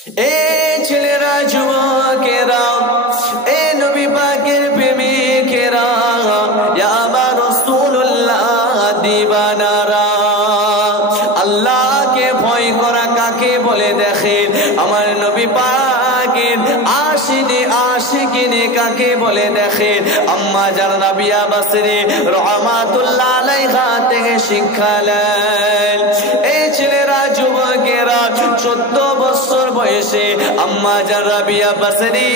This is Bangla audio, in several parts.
এ ছেলেরা যুবকেরা, এ নবী পাকের প্রেমিকেরা, ইয়া রাসূলুল্লাহ দিবানারা, আল্লাহকে ভয় করা কাকে বলে দেখেন। আমার নবী পাকের আশিকিনে কাকে বলে দেখেন। আম্মা জান রাবিয়া বাসরি রাহমাতুল্লাহ আলাইহা থেকে শিক্ষা নেন। এই ছেলেরা যুবকেরা 14 বছর বয়সে আম্মা জান রাবিয়া বাসরি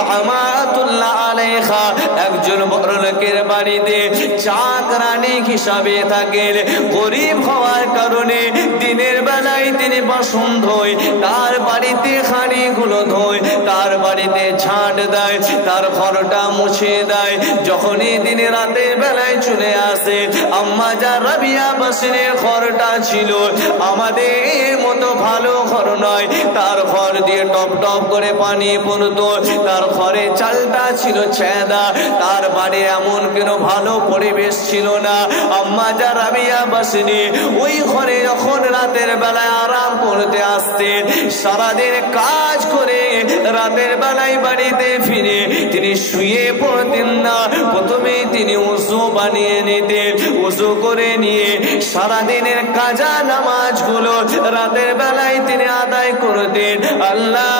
রাহমাতুল্লাহ আলাইহা একজন বড় লোকের বাড়িতে চাকরানী হিসাবে থাকেন। গরিব হওয়ার কারণে দিনের বেলায় তিনি বাসন ধোয়, তার বাড়িতে হাঁড়িগুলো ধোয়, তার বাড়িতে ঝাঁট দেয়, তার ঘরটা মুছে দেয়। যখনই দিনে রাতের বেলায় চলে আসে, আম্মা জান রাবিয়া বাসরির ঘরটা ছিল আমাদের মতো ভালো ঘর নয়। তার ঘর দিয়ে টপ টপ করে পানি পড়তো, তার ঘরে চালটা ছিল ছেঁদা, তার বাড়ি এমন কেন ভালো পরিবেশ ছিল না। আম্মা জান রাবিয়া বাসরি ওই ঘরে যখন রাতের বেলায় আরাম করতে আসতেন, সারাদিন কাজ করে রাতের বেলায় বাড়িতে ফিরে তিনি শুয়ে পড়তেন না। প্রথমেই তিনি ওযু বানিয়ে নিতেন, ওযু করে নিয়ে সারাদিনের কাজা নামাজগুলো রাতের বেলায় তিনি আদায় করতেন। আল্লাহ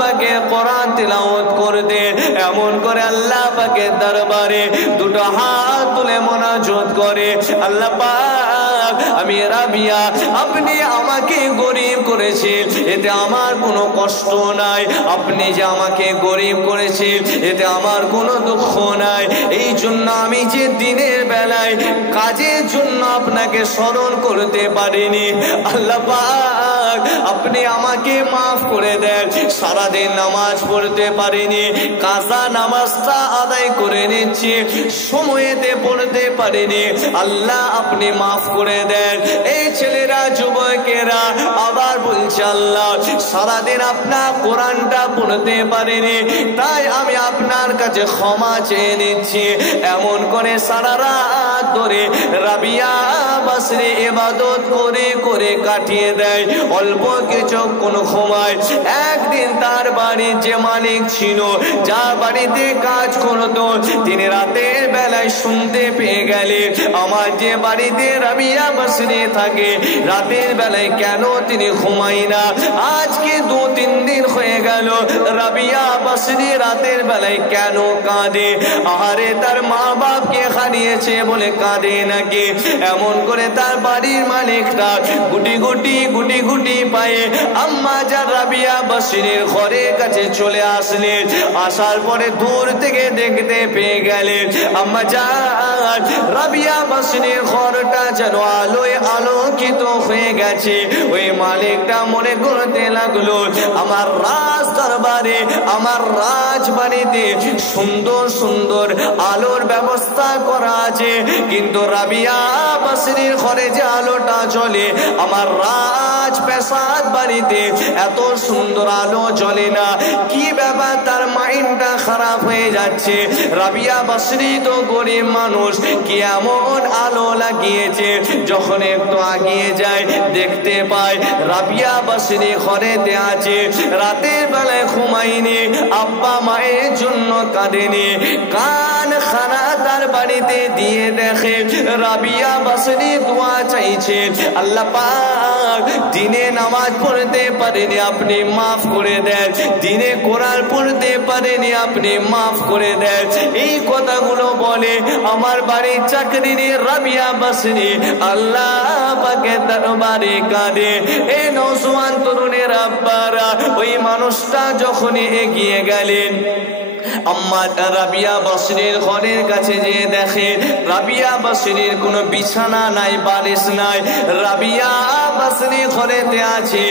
পাকের কোরআন তিলাওয়াত করতেন। এমন করে আল্লাহ পাকের দরবারে দুটো হাত তুলে মুনাজাত করে, আল্লাহ পাক, আমি রাবিয়া, আপনি আমাকে গরিব করেছেন, এতে আমার কোনো কষ্ট নাই। আপনি যে আমাকে গরিব করেছেন, এতে আমার কোনো দুঃখ নাই। এই জন্য আমি যে দিনের বেলায় কাজের জন্য আপনাকে স্মরণ করতে পারিনি, আল্লাহ পাক আপনি আমাকে মাফ করে দেন। সারাদিন নামাজ পড়তে পারিনি, কাজা নামাজটা আদায় করে নিচ্ছি, সময়েতে পড়তে পারিনি, আল্লাহ আপনি মাফ করে দেন। এই ছেলেরা যুবকেরা আবার বলছে, আল্লাহ সারাদিন আপনার কোরআনটা পড়তে পারিনি, তাই আমি আপনার কাছে ক্ষমা চেয়ে নিচ্ছি। এমন করে সারা রাত ধরে রাবিয়া বাসরি ইবাদত করে করে কাটিয়ে দেয়। অল্প কিছুক্ষণ ঘুমায়। একদিন তার বাড়ির যে মালিক ছিল, যার বাড়িতে কাজ করতো, তিনি রাতের বেলায় শুনতে পেয়ে গেলেন, আমার যে বাড়িতে রাবিয়া বাসরি থাকে, রাতের বেলায় কেন তিনি ঘুমায় না। আজকে 2-3 দিন হয়ে গেল, রাবিয়া বাসরি রাতের বেলায় কেন কাঁদে? আহারে, তার মা বাপকে হারিয়েছে বলে কাঁদে নাকি? এমন করে তার বাড়ির মালিকটা গুটি গুটি পায়ে আম্মা জান রাবিয়া বাসরির ঘরের কাছে চলে আসলেন। আসার পরে দূর থেকে দেখতে পেয়ে গেলেন আম্মা জান রাবিয়া বাসরির ঘরটা যেন আলোয় আলোকিত হয়ে গেছে। ওই মালিকটা মনে করতে লাগলো, আমার রাজ দরবারে, আমার রাজবাড়িতে সুন্দর সুন্দর আলোর ব্যবস্থা করা আছে, কিন্তু রাবিয়া বাসরির ঘরে যে আলোটা জ্বলে, আমার রাজ প্রাসাদ বাড়িতে এত সুন্দর আলো জ্বলে না। কি ব্যাপার? তার মাইন্ডটা খারাপ হয়ে যাচ্ছে। রাবিয়া বাসরি তো গরিব মানুষ, কি এমন আলো লাগিয়েছে? যখন একটু আগিয়ে যায়, দেখতে পায় রাবিয়া বাসরি ঘরেতে আছে। রাতের বেলায় ঘুমায়নি, আব্বা মায়ের জন্য কাঁদেনি, কান খানা তার বাড়িতে দিয়ে দেখে রাবিয়া বাসরি দোয়া চাইছে, আল্লাহ পাক দিনে নামাজ পড়তে পারেনি, আপনি মাফ করে দেন। দিনে কোরআন পড়তে পারেনি, আপনি মাফ করে দেন। এই কথাগুলো বলে আমার বাড়ির চাকরিনী রাবিয়া বাসরি আল্লাহ পাকের দরবারে কাঁদে। এই নওজোয়ান তরুণের আব্বারা ওই মানুষটা যখনই এগিয়ে গেলেন, আম্মা রাবিয়া বাসরির ঘরের কাছে যে দেখে রাবিয়া বাসরির কোনো বিছানা নাই, বালিশ নাই। রাবিয়া বাসরি ঘরেতে আছে,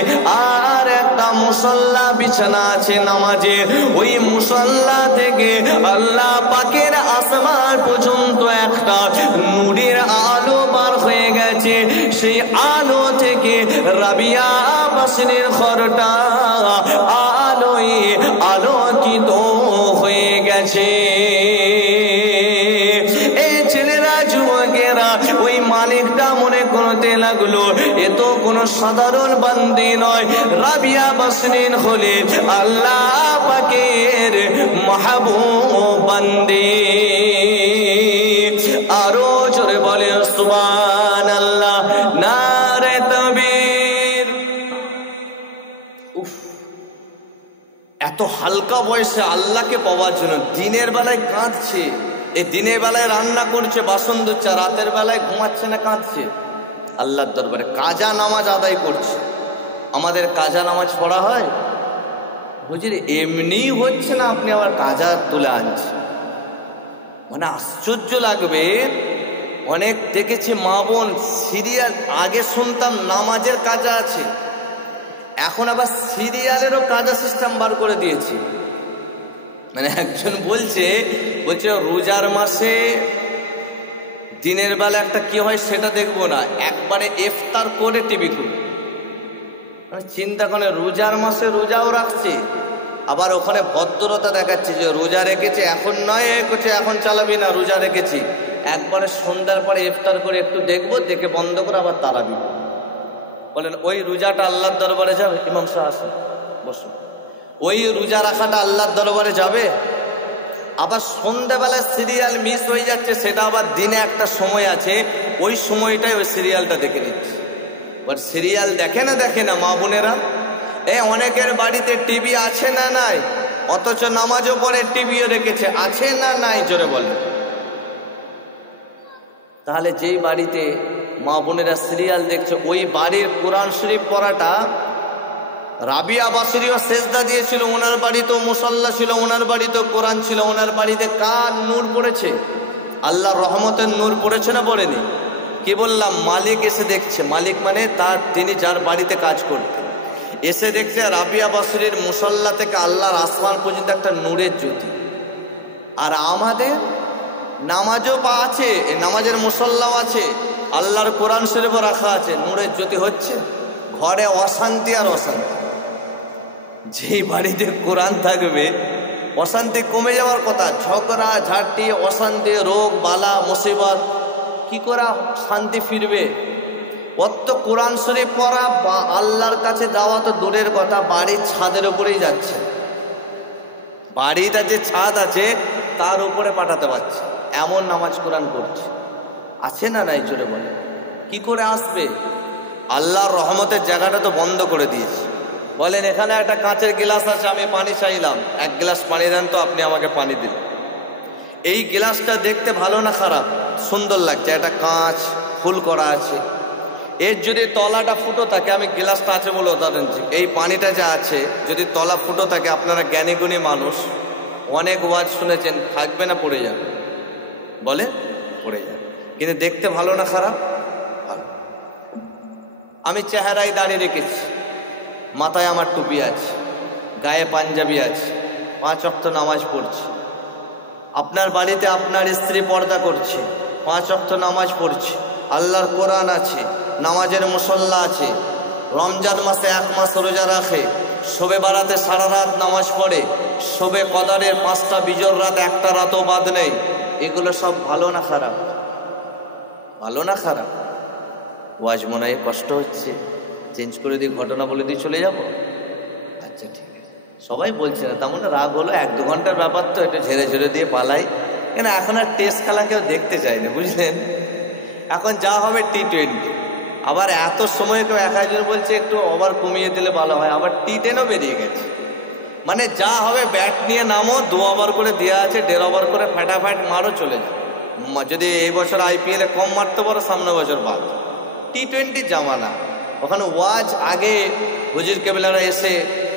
আর একটা মুসল্লা বিছানা আছে নামাজের। ওই মুসল্লা থেকে আল্লাহ পাকের আসমান পর্যন্ত একটা নূরের আলো বার হয়ে গেছে। সেই আলো থেকে রাবিয়া বাসরির ঘরটা আলোয় আলোকিত হয়ে গেছে। এই ছেলেরা যুবকেরা ওই মালিকটা মনে করতে লাগলো, এ তো কোনো সাধারণ বান্দি নয়, রাবিয়া বাসরিন হলেন আল্লাহ পাকের মাহবুব বান্দি। আরো জোরে বলে সুবহানাল্লাহ, নারে তাকবীর। উফ, এত হালকা বয়সে আল্লাহকে পাওয়ার জন্য দিনের বেলায় কাঁদছে। এই দিনের বেলায় রান্না করছে, বাসন ধুচ্ছে, রাতের বেলায় ঘুমাচ্ছে না, কাঁদছে আল্লাহর দরবারে। কাজা নামাজ আদায় করছে। আমাদের কাজা নামাজ পড়া হয় হুজুর, এমনি হচ্ছে না, আপনি আবার কাজা তুলে আনছেন। মানে আশ্চর্য লাগবে। অনেক দেখেছি মা বোন সিরিয়াল, আগে শুনতাম নামাজের কাজা আছে, এখন আবার সিরিয়ালেরও কাজা সিস্টেম বার করে দিয়েছি। মানে একজন বলছে রোজার মাসে দিনের বেলা একটা কি হয় সেটা দেখবো না, একবারে ইফতার করে টিভি খুলবে। মানে চিন্তা করে, রোজার মাসে রোজাও রাখছে, আবার ওখানে ভদ্রতা দেখাচ্ছে যে রোজা রেখেছে, এখন নয় করছে এখন চালাবি না, রোজা রেখেছি। একবারে সন্ধ্যার পরে ইফতার করে একটু দেখবো, দেখে বন্ধ করে আবার তারাবি। বলেন ওই রোজাটা আল্লাহর দরবারে যাবে? ইমাম সাহেব আসেন, বসুন। ওই রোজা রাখাটা আল্লাহর দরবারে যাবে? আবার সন্ধ্যাবেলায় সিরিয়াল মিস হয়ে যাচ্ছে, সেটা আবার দিনে একটা সময় আছে, ওই সময়টাই ওই সিরিয়ালটা দেখে নিচ্ছে। এবার সিরিয়াল দেখে না মা বোনেরা। অনেকের বাড়িতে টিভি আছে না নাই, অথচ নামাজও পড়ে, টিভিও রেখেছে, আছে না নাই? জোরে বলে। তাহলে যেই বাড়িতে মা বোনেরা সিরিয়াল দেখছে, ওই বাড়ির কোরআন শরীফ পড়াটা, রাবিয়া বাসরিও সেজদা দিয়েছিল, ওনার বাড়িতেও মুসাল্লা ছিল, ওনার বাড়িতেও কোরআন ছিল, ওনার বাড়িতে কার নূর পড়েছে? আল্লাহর রহমতের নূর পড়েছে না পড়েনি? কি বললাম, মালিক এসে দেখছে, মালিক মানে তার, তিনি যার বাড়িতে কাজ করতেন, এসে দেখছে রাবিয়া বাসরির মুসাল্লা থেকে আল্লাহর আসমান পর্যন্ত একটা নূরের জ্যোতি। আর আমাদের নামাজও আছে, নামাজের মুসাল্লাও আছে, আল্লাহর কোরআন শরীফও রাখা আছে, নূরের জ্যোতি হচ্ছে। ঘরে অশান্তি আর অশান্তি। যেই বাড়িতে কোরআন থাকবে অশান্তি কমে যাওয়ার কথা, ঝগড়া ঝাঁটি, অশান্তি, রোগ বালা মুসিবত, কি করে শান্তি ফিরবে? অত কোরআন শরীফ পড়া বা আল্লাহর কাছে যাওয়া তো দূরের কথা, বাড়ির ছাদের উপরেই যাচ্ছে। বাড়িটা যে ছাদ আছে তার উপরে পাঠাতে পারছে, এমন নামাজ কোরআন করছে। আছে না নাই? জোরে বলে। কি করে আসবে? আল্লাহর রহমতের জায়গাটা তো বন্ধ করে দিয়েছে। বলেন এখানে একটা কাঁচের গ্লাস আছে, আমি পানি চাইলাম, এক গ্লাস পানি দেন তো, আপনি আমাকে পানি দিলেন। এই গ্লাসটা দেখতে ভালো না খারাপ? সুন্দর লাগছে, একটা কাঁচ ফুল করা আছে। এর যদি তলাটা ফুটো থাকে, আমি গ্লাসটা আছে বলে উদাহরণ দিচ্ছি, এই পানিটা যা আছে যদি তলা ফুটো থাকে, আপনারা জ্ঞানী গুণী মানুষ, অনেক ওয়াজ শুনেছেন, থাকবে না পড়ে যাবে? বলে পড়ে যাবে। কিন্তু দেখতে ভালো না খারাপ? ভালো। আমি চেহারায় দাঁড়িয়ে রেখেছি, মাথায় আমার টুপি আছে, গায়ে পাঞ্জাবি আছে, 5 ওয়াক্ত নামাজ পড়ছি। আপনার বাড়িতে আপনার স্ত্রী পর্দা করছে, 5 ওয়াক্ত নামাজ পড়ছে, আল্লাহর কোরআন আছে, নামাজের মুসল্লা আছে, রমজান মাসে 1 মাস রোজা রাখে, শবে বারাতে সারা রাত নামাজ পড়ে, শবে কদরের 5টা বিজর রাত, একটা রাতও বাদ নেই। এগুলো সব ভালো না খারাপ? ভালো না খারাপ? ওয়াজ মনে হয় কষ্ট হচ্ছে, চেঞ্জ করে দিয়ে ঘটনা বলে দিয়ে চলে যাব? আচ্ছা ঠিক আছে, সবাই বলছে না, তেমন রাগ হলো, 1-2 ঘন্টার ব্যাপার তো, একটু ঝেড়ে ঝেড়ে দিয়ে পালাই। কেন এখন আর টেস্ট খেলা কেউ দেখতে চায় না, বুঝলেন? এখন যা হবে T20। আবার এত সময় কেউ 1 বলছে একটু ওভার কমিয়ে দিলে ভালো হয়, আবার T10ও বেরিয়ে গেছে। মানে যা হবে ব্যাট নিয়ে নামো, 2 ওভার করে দেওয়া আছে, 1.5 ওভার করে ফাটাফাট মারো, চলে যাও। যদি এই বছর IPL কম মারতে পারো, সামনে বছর বাদ। T20 জামানা। ওখানে ওয়াজ আগে হুজুর কেবলারা এসে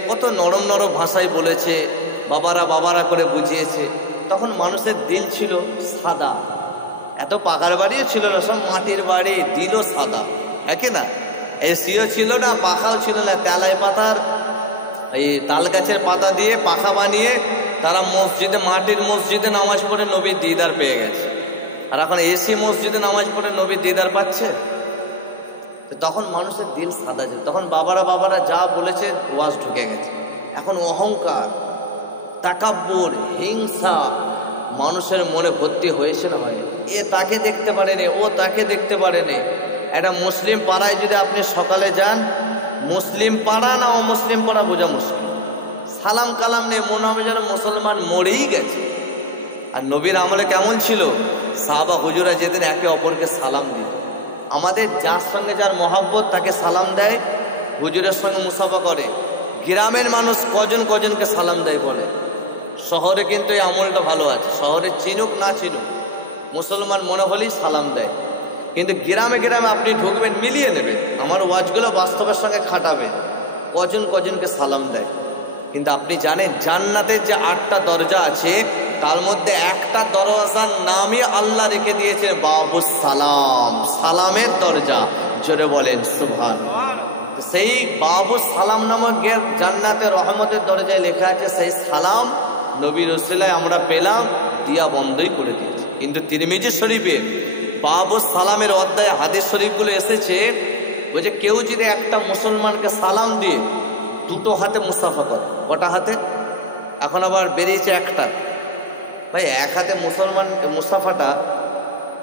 কত নরম নরম ভাষায় বলেছে, বাবারা করে বুঝিয়েছে। তখন মানুষের দিল ছিল সাদা, এত পাকার বাড়িও ছিল না, সব মাটির বাড়ি, দিলও সাদা, হ্যাঁ কি না? এসিও ছিল না, পাখাও ছিল না, তেলাই পাতার এই তাল গাছের পাতা দিয়ে পাখা বানিয়ে তারা মসজিদে, মাটির মসজিদে নামাজ পড়ে নবীর দিদার পেয়ে গেছে। আর এখন এসি মসজিদে নামাজ পড়ে নবীর দিদার পাচ্ছে। তখন মানুষের দিল সাদা ছিল, তখন বাবারা যা বলেছে ওয়াজ ঢুকে গেছে। এখন অহংকার, তাকাব্বুর, হিংসা মানুষের মনে ভর্তি হয়েছে না ভাই? এ তাকে দেখতে পারেনি, ও তাকে দেখতে পারেনি। একটা মুসলিম পাড়ায় যদি আপনি সকালে যান, মুসলিম পাড়া না অমুসলিম পাড়া বোঝা মুশকিল। সালাম কালাম নেই, মনে হবে যেন মুসলমান মরেই গেছে। আর নবীর আমলে কেমন ছিল, সাহাবা হুজুরা যেদিন একে অপরকে সালাম দিত। আমাদের যার সঙ্গে যার মহব্বত তাকে সালাম দেয়, হুজুরের সঙ্গে মুসাফা করে। গ্রামের মানুষ কজন কজনকে সালাম দেয় বলে। শহরে কিন্তু এই আমলটা ভালো আছে, শহরে চিনুক না চিনুক মুসলমান মনে হলেই সালাম দেয়। কিন্তু গ্রামে গ্রামে আপনি ঢুকবেন, মিলিয়ে নেবেন, আমার ওয়াজগুলো বাস্তবের সঙ্গে খাটাবেন, কজন কজনকে সালাম দেয়। কিন্তু আপনি জানেন জান্নাতের যে 8টা দরজা আছে, তার মধ্যে একটা দরজার নামই আল্লাহ রেখে দিয়েছেন বাবুস সালাম, সালামের দরজা। জোরে বলেন সুবহানাল্লাহ। সেই বাবুস সালাম নামক জান্নাতের রহমতের দরজায় লেখা আছে, সেই সালাম নবীর ওসিলায় আমরা পেলাম, দিয়া বন্ধই করে দিয়েছে। কিন্তু তিরমিজি শরীফে বাবুস সালামের অধ্যায়ে হাদিস শরীফগুলো এসেছে, ওই যে কেউ যদি একটা মুসলমানকে সালাম দিয়ে 2টো হাতে মুসাফা করে, কটা হাতে? এখন আবার বেরিয়েছে একটা। ভাই এক হাতে মুসলমান মুসাফাটা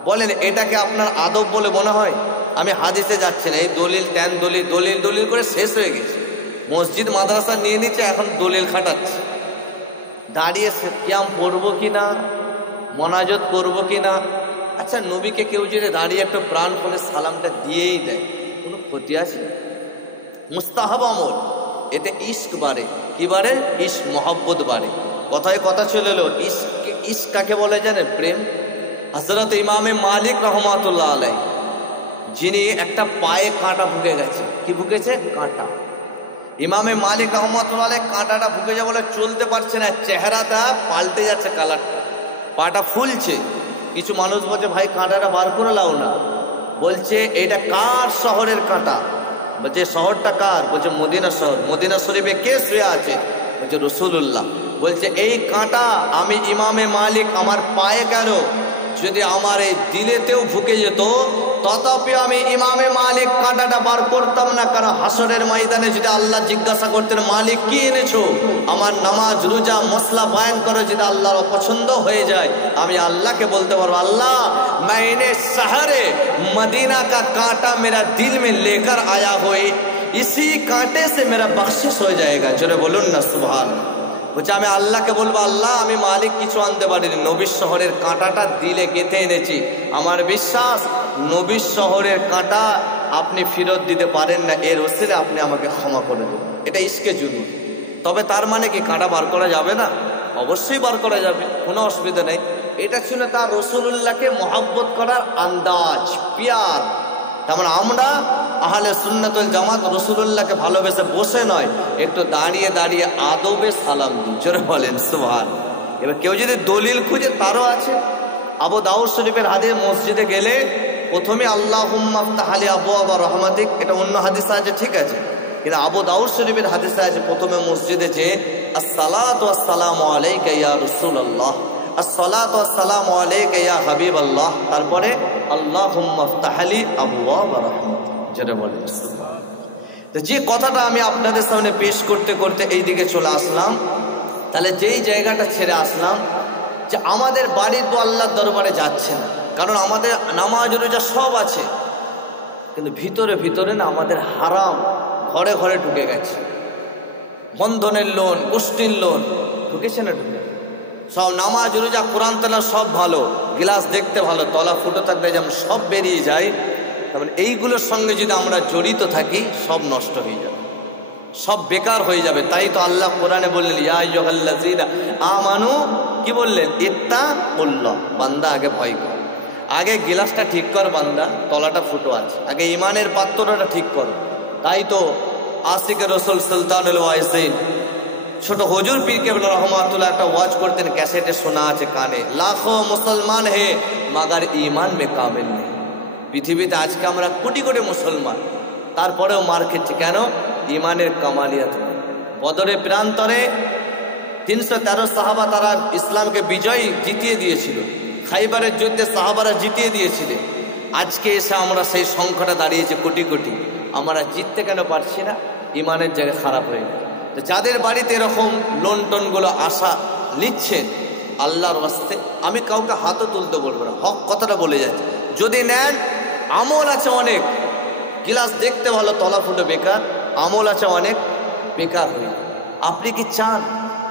বলেন, এটাকে আপনার আদব বলে মনে হয়? আমি হাদিসে যাচ্ছি না, এই দলিল ত্যান দলিল দলিল দলিল করে শেষ হয়ে গেছে। মসজিদ মাদ্রাসা নিয়ে নিচ্ছে, এখন দলিল খাটাচ্ছে। দাঁড়িয়ে কিয়াম পড়বো কি না, মোনাজাত করবো কি না? আচ্ছা, নবীকে কেউ যদি দাঁড়িয়ে একটু প্রাণ করে সালামটা দিয়েই দেয়, কোনো ক্ষতি আছে? মুস্তাহাব আমল, এতে ইশক বাড়ে। কি বাড়ে? ইশক, মহব্বত বাড়ে। কথায় কথা চলে এলো, ইশক কাকে বলে জানেন? প্রেম। হযরত ইমামে মালিক রহমাতুল্লাহ আলাইহি, যিনি একটা পায়ে কাঁটা ঢুকে গেছে। কি ঢুকেছে? কাঁটা। ইমামে মালিক রহমাতুল্লাহ আলাইহি কাঁটাটা ঢুকে যাওয়া বলে চলতে পারছে না, চেহারাটা পাল্টে যাচ্ছে, কালারটা, পাটা ফুলছে। কিছু মানুষ বলছে ভাই কাঁটাটা বার করে লাও না। বলছে এটা কার শহরের কাঁটা? বলছে শহরটা কার? বলছে মদিনা শহর। মদিনা শরীফে কে শুয়ে আছে? বলছে রাসূলুল্লাহ। বলছে এই কাঁটা আমি ইমামে মালিক আমার পায়ে গেল, যদি আমার এই দিলেতেও ঢুকে যেত, তথাপি আমি ইমামে মালিক কাঁটাটা বার করতাম না। কারণ হাসরের ময়দানে যদি আল্লাহ জিজ্ঞাসা করতেন মালিক কি এনেছো, আমার নামাজ রোজা মশলা বয়ান করে যদি আল্লাহর অপছন্দ হয়ে যায়, আমি আল্লাহকে বলতে পারবো আল্লাহ मैंने शहरे मदीना का कांटा मेरा दिल में लेकर आया हुए, इसी कांटे से मेरा बख्शिश हो जाएगा। जोरे बोलুন না সুবহানাল্লাহ। বলছে আমি আল্লাহকে বলবো আল্লাহ আমি মালিক কিছু আনতে পারিনি, নবীর শহরের কাঁটাটা দিলে গেঁথে এনেছি। আমার বিশ্বাস নবীর শহরের কাঁটা আপনি ফেরত দিতে পারেন না, এর ওসিলে আপনি আমাকে ক্ষমা করে দেবেন। এটা ইশকের জন্য। তবে তার মানে কি কাঁটা বার করা যাবে না? অবশ্যই বার করা যাবে, কোনো অসুবিধা নেই। এটা ছিল তার রাসূলুল্লাহকে মহব্বত করার আন্দাজ, পিয়ার। তার মানে আমরা আহলে সুন্নাত ওয়াল জামাত রাসূলুল্লাহকে ভালোবেসে বসে নয়, একটু দাঁড়িয়ে দাঁড়িয়ে আদবে সালাম দিই। জোরে বলেন সুবহানাল্লাহ। এবার কেউ যদি দলিল খুঁজে, তারও আছে। আবু দাউদ শরীফের হাদিস, মসজিদে গেলে প্রথমে আল্লাহুম্মা আফতাহ আলি আবওয়াবা রাহমাতিক, এটা অন্য হাদিসে আছে, ঠিক আছে। কিন্তু আবু দাউদ শরীফের হাদিসে আছে প্রথমে মসজিদে যে আসসালাতু ওয়াসসালামু আলাইকা ইয়া রাসূলুল্লাহ, আসসালাতু ওয়াসসালামু আলাইকা ইয়া হাবিবাল্লাহ, তারপরে আল্লাহুম্মা আফতাহ আলি আবওয়াবা রাহমাতিক। যেটা বলে তো যে কথাটা আমি আপনাদের সামনে পেশ করতে করতে এই দিকে চলে আসলাম, তাহলে যেই জায়গাটা ছেড়ে আসলাম যে আমাদের বাড়ির তো আল্লাহর দরবারে যাচ্ছে না, কারণ আমাদের নামাজ রোজা সব আছে, কিন্তু ভিতরে ভিতরে না আমাদের হারাম ঘরে ঘরে ঢুকে গেছে। বন্ধনের লোন, গোষ্ঠীর লোন ঢুকেছে না? ঢুকে সব নামাজ রোজা কোরআন তেলাওয়াত সব ভালো, গ্লাস দেখতে ভালো, তলা ফুটো থাকলে যেমন সব বেরিয়ে যায়, তারপরে এইগুলোর সঙ্গে যদি আমরা জড়িত থাকি সব নষ্ট হয়ে যাবে, সব বেকার হয়ে যাবে। তাই তো আল্লাহ কোরআনে বললেন ইয়া আইয়ুহাল্লাযীনা আমানু, কি বললেন? ইত্তাকুল্লাহ, বান্দা আগে ভয় কর, আগে গ্লাসটা ঠিক কর বান্দা, তলাটা ফুটো আছে, আগে ইমানের পাত্রটা ঠিক কর। তাই তো আশিকে রসুল সুলতানুল ওয়াইসিন ছোট হুজুর পীর কেবলা রহমাতুল্লাহ একটা ওয়াজ করতেন, ক্যাসেটে শোনা আছে কানে, লাখো মুসলমান হে মাগার ইমান মে কামিল নেই। পৃথিবীতে আজকে আমরা কোটি কোটি মুসলমান, তারপরেও মার খেচ্ছে কেন? ইমানের কামালিয়াত। বদরের প্রান্তরে 313 সাহাবা তারা ইসলামকে বিজয় জিতিয়ে দিয়েছিল, খাইবারের যুদ্ধে সাহাবারা জিতিয়ে দিয়েছিলেন। আজকে এসে আমরা সেই সংখ্যাটা দাঁড়িয়েছে কোটি কোটি, আমরা জিততে কেন পারছি না? ইমানের জায়গায় খারাপ হয়ে গেছে। তো যাদের বাড়িতে এরকম লোন টোনগুলো আশা নিচ্ছেন, আল্লাহর ওয়াস্তে আমি কাউকে হাতও তুলতে বলবো না, হক কথাটা বলে যাচ্ছে। যদি নেন, আমল আছে অনেক, গিলাস দেখতে ভালো, তলা ফুটো বেকার, আমল আছে অনেক, বেকার হয়ে। আপনি কি চান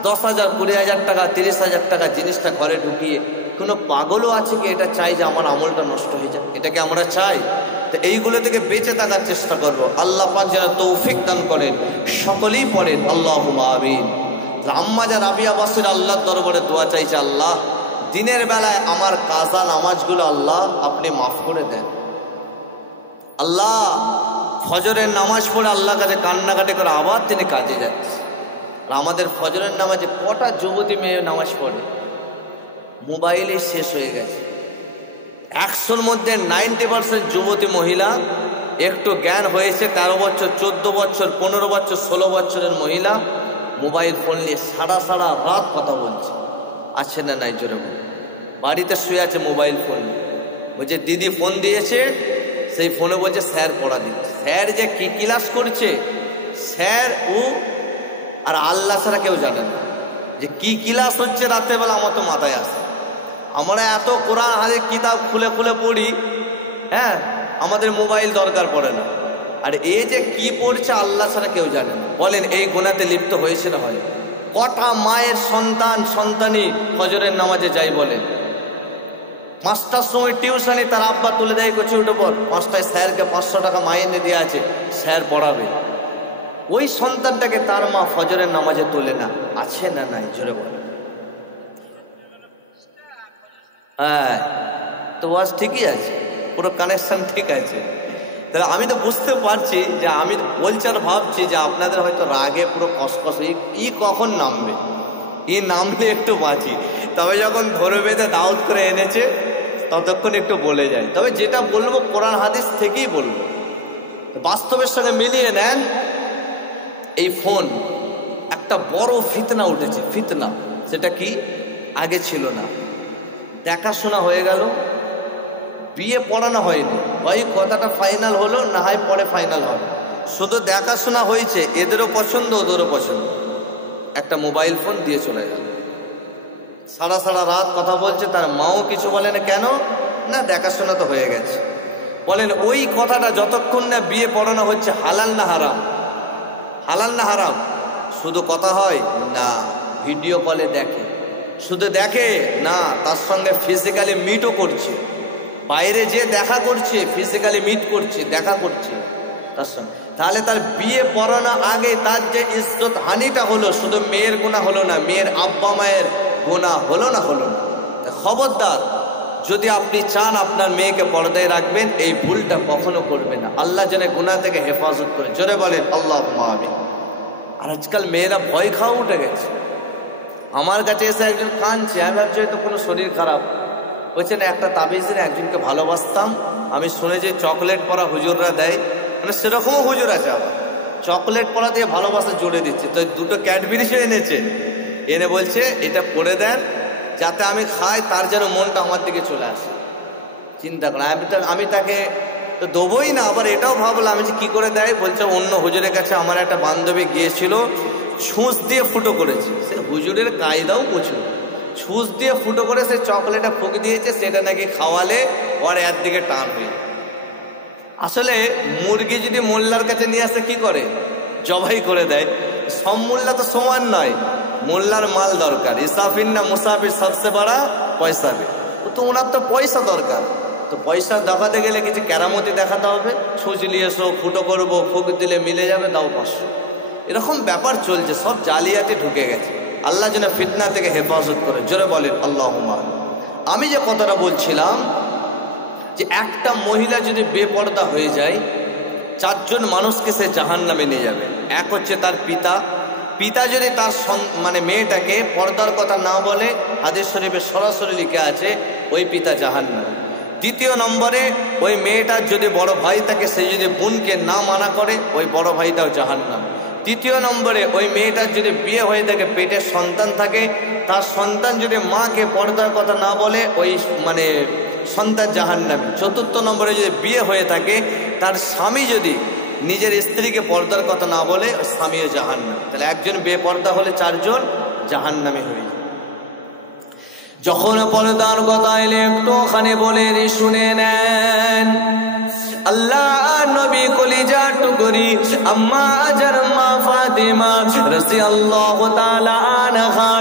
10,000, 20,000 টাকা, 30,000 টাকা জিনিসটা ঘরে ঢুকিয়ে? কোনো পাগলও আছে কি এটা চাই যে আমার আমলটা নষ্ট হয়ে যায়? এটাকে আমরা চাই? তো এইগুলো থেকে বেঁচে থাকার চেষ্টা করব। আল্লাহ পাক যেন তৌফিক দান করেন। সকলেই পড়েন আল্লাহুম্মা আমিন। আম্মা যা রাবিয়া বাসির আল্লাহর দরবারে দোয়া চাইছে, আল্লাহ দিনের বেলায় আমার কাজা নামাজগুলো আল্লাহ আপনি মাফ করে দেন। আল্লাহ ফজরের নামাজ পড়ে আল্লাহর কাছে কান্নাকাটি করে আবার তিনি কাজে যাচ্ছে। আর আমাদের ফজরের নামাজে কটা যুবতী মেয়ে নামাজ পড়ে? মোবাইলে শেষ হয়ে গেছে। 100-র মধ্যে 90% যুবতী মহিলা একটু জ্ঞান হয়েছে, 13 বছর, 14 বছর, 15 বছর, 16 বছরের মহিলা মোবাইল ফোন নিয়ে সারা রাত কথা বলছে। আছে না নাই? জোরে বল। বাড়িতে শুয়ে আছে মোবাইল ফোন, বলছে দিদি ফোন দিয়েছে, সেই ফোনে বলছে স্যার পড়া দিচ্ছে। স্যার যে কি ক্লাস করছে, স্যার ও আর আল্লাহ ছাড়া কেউ জানে না যে কি ক্লাস হচ্ছে। রাত্রেবেলা আমার তো মাথায় আসে, আমরা এত কোরআন হাদিস কিতাব খুলে খুলে পড়ি, হ্যাঁ, আমাদের মোবাইল দরকার পড়ে না। আর এ যে কি পড়ছে আল্লাহ ছাড়া কেউ জানে না। বলেন এই গুনাহতে লিপ্ত হয়েছে না হয়? কটা মায়ের সন্তানই ফজরের নামাজে যাই বলেন, 5টার সময় টিউশনি তার আব্বা তুলে দেয়, করছে উঠে পর, 5টায় স্যারকে 500 টাকা মাইনে দিয়ে আছে, স্যার পড়াবে। ওই সন্তানটাকে তার মা ফজরের নামাজে তোলে না। আছে না নাই? জোরে বলে। হ্যাঁ, তো ওয়াজ ঠিকই আছে, পুরো কানেকশন ঠিক আছে। তাহলে আমি তো বুঝতে পারছি যে আমি বলছি আর ভাবছি যে আপনাদের হয়তো রাগে পুরো কসকস ই কখন নামবে, ই নামলে একটু বাঁচি। তবে যখন ধরে বেঁধে দাউদ করে এনেছে ততক্ষণ একটু বলে যায়। তবে যেটা বলবো কোরআন হাদিস থেকেই বলবো, বাস্তবের সঙ্গে মিলিয়ে নেন। এই ফোন একটা বড় ফিতনা উঠেছে, ফিতনা। সেটা কি? আগে ছিল না, দেখাশোনা হয়ে গেল, বিয়ে পড়ানো হয়নি, হয় কথাটা ফাইনাল হলো, না হয় পরে ফাইনাল হবে, শুধু দেখাশোনা হয়েছে, এদেরও পছন্দ ওদেরও পছন্দ, একটা মোবাইল ফোন দিয়ে চলে গেল। সারা রাত কথা বলছে, তার মাও কিছু বলে না। কেন না? দেখাশোনা তো হয়ে গেছে। বলেন ওই কথাটা যতক্ষণ না বিয়ে পড়ানো হচ্ছে, হালাল না হারাম? হালাল না হারাম? শুধু কথা হয় না, ভিডিও কলে দেখে, শুধু দেখে না, তার সঙ্গে ফিজিক্যালি মিটও করছে, বাইরে যে দেখা করছে, ফিজিক্যালি মিট করছে, দেখা করছে তার সঙ্গে। তাহলে তার বিয়ে পড়ানো আগে তার যে ইজ্জত হানিটা হলো, শুধু মেয়ের গুনাহ হলো না, মেয়ের আব্বা মায়ের গুনাহ হলো না? হলো না। খবরদার, যদি আপনি চান আপনার মেয়েকে পর্দায় রাখবেন, এই ভুলটা কখনো করবেন না। আল্লাহ যেন গুনাহ থেকে হেফাজত করে। জোরে বলেন আল্লাহুম্মা আমিন। আর আজকাল মেয়েরা ভয় খাওয়া উঠে গেছে। আমার কাছে এসে একজন কাঁদছে, আমি ভাবছি হয়তো কোনো শরীর খারাপ। বলছে না, একটা তাবিজ দিনে একজনকে ভালোবাসতাম, আমি শুনে যে চকলেট পরা হুজুররা দেয়, মানে সেরকমও হুজুর আছে, আবার চকলেট পরা দিয়ে ভালোবাসা জুড়ে দিচ্ছে। তো 2টো ক্যাডবেরিসও এনেছে, এনে বলছে এটা পরে দেন, যাতে আমি খাই, তার যেন মনটা আমার দিকে চলে আসে। চিন্তা করেন, আমি তাকে তো দেবই না, আবার এটাও ভাবলাম আমি যে কী করে দেয়। বলছে অন্য হুজুরের কাছে আমার একটা বান্ধবী গিয়েছিল, ছুঁচ দিয়ে ফুটো করেছে। সে হুজুরের কায়দাও প্রচুর, ছুঁচ দিয়ে ফুটো করে সে চকলেটটা ফুঁকে দিয়েছে, সেটা নাকি খাওয়ালে ওর এর দিকে টান হয়ে। আসলে মুরগি যদি মোল্লার কাছে নিয়ে আসে কি করে? জবাই করে দেয়। সব মোল্লা তো সমান নয়, মোল্লার মাল দরকার। ইসাফির না মুসাফির সবচেয়ে বড় পয়সা, তো ওনার তো পয়সা দরকার। তো পয়সা দেখাতে গেলে কিছু কেরামতি দেখাতে হবে, ছুঁচ নিয়ে এসো, ফুটো করবো, ফুঁক দিলে মিলে যাবে, দাও 500। এরকম ব্যাপার চলছে, সব জালিয়াতি ঢুকে গেছে। আল্লাহ যেন ফিতনা থেকে হেফাজত করে। জোরে বলেন আল্লাহুম্মা। আমি যে কথাটা বলছিলাম যে একটা মহিলা যদি বেপর্দা হয়ে যায়, 4 জন মানুষকে সে জাহান্নামে নিয়ে যাবে। এক হচ্ছে তার পিতা, পিতা যদি তার মানে মেয়েটাকে পর্দার কথা না বলে, হাদিস শরীফে সরাসরি লিখে আছে ওই পিতা জাহান্নামে। দ্বিতীয় নম্বরে ওই মেয়েটার যদি বড় ভাই থাকে, সে যদি বোনকে না মানা করে, ওই বড় ভাইটাও জাহান্নামে। তৃতীয় নম্বরে ওই মেয়েটার যদি বিয়ে হয়ে থাকে, পেটের সন্তান থাকে, তার সন্তান যদি মাকে পর্দার কথা না বলে, ওই মানে সন্তান জাহান্নামী। চতুর্থ নম্বরে যদি বিয়ে হয়ে থাকে, তার স্বামী যদি নিজের স্ত্রীকে পর্দার কথা না বলে, ওই স্বামীও জাহান্নামী। তাহলে একজন বেপর্দা হলে 4 জন জাহান্নামী হয়ে যায়। যখন পর্দার কথা এলে একটুখানি বলে শুনে নেন। আল্লাহ নবী কলিজার টুকরি আম্মা জান মা ফাতেমা রাদিয়াল্লাহু তাআলা আনহা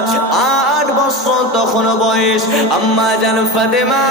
8 বছর তখন বয়স। আম্মা জান ফাতেমা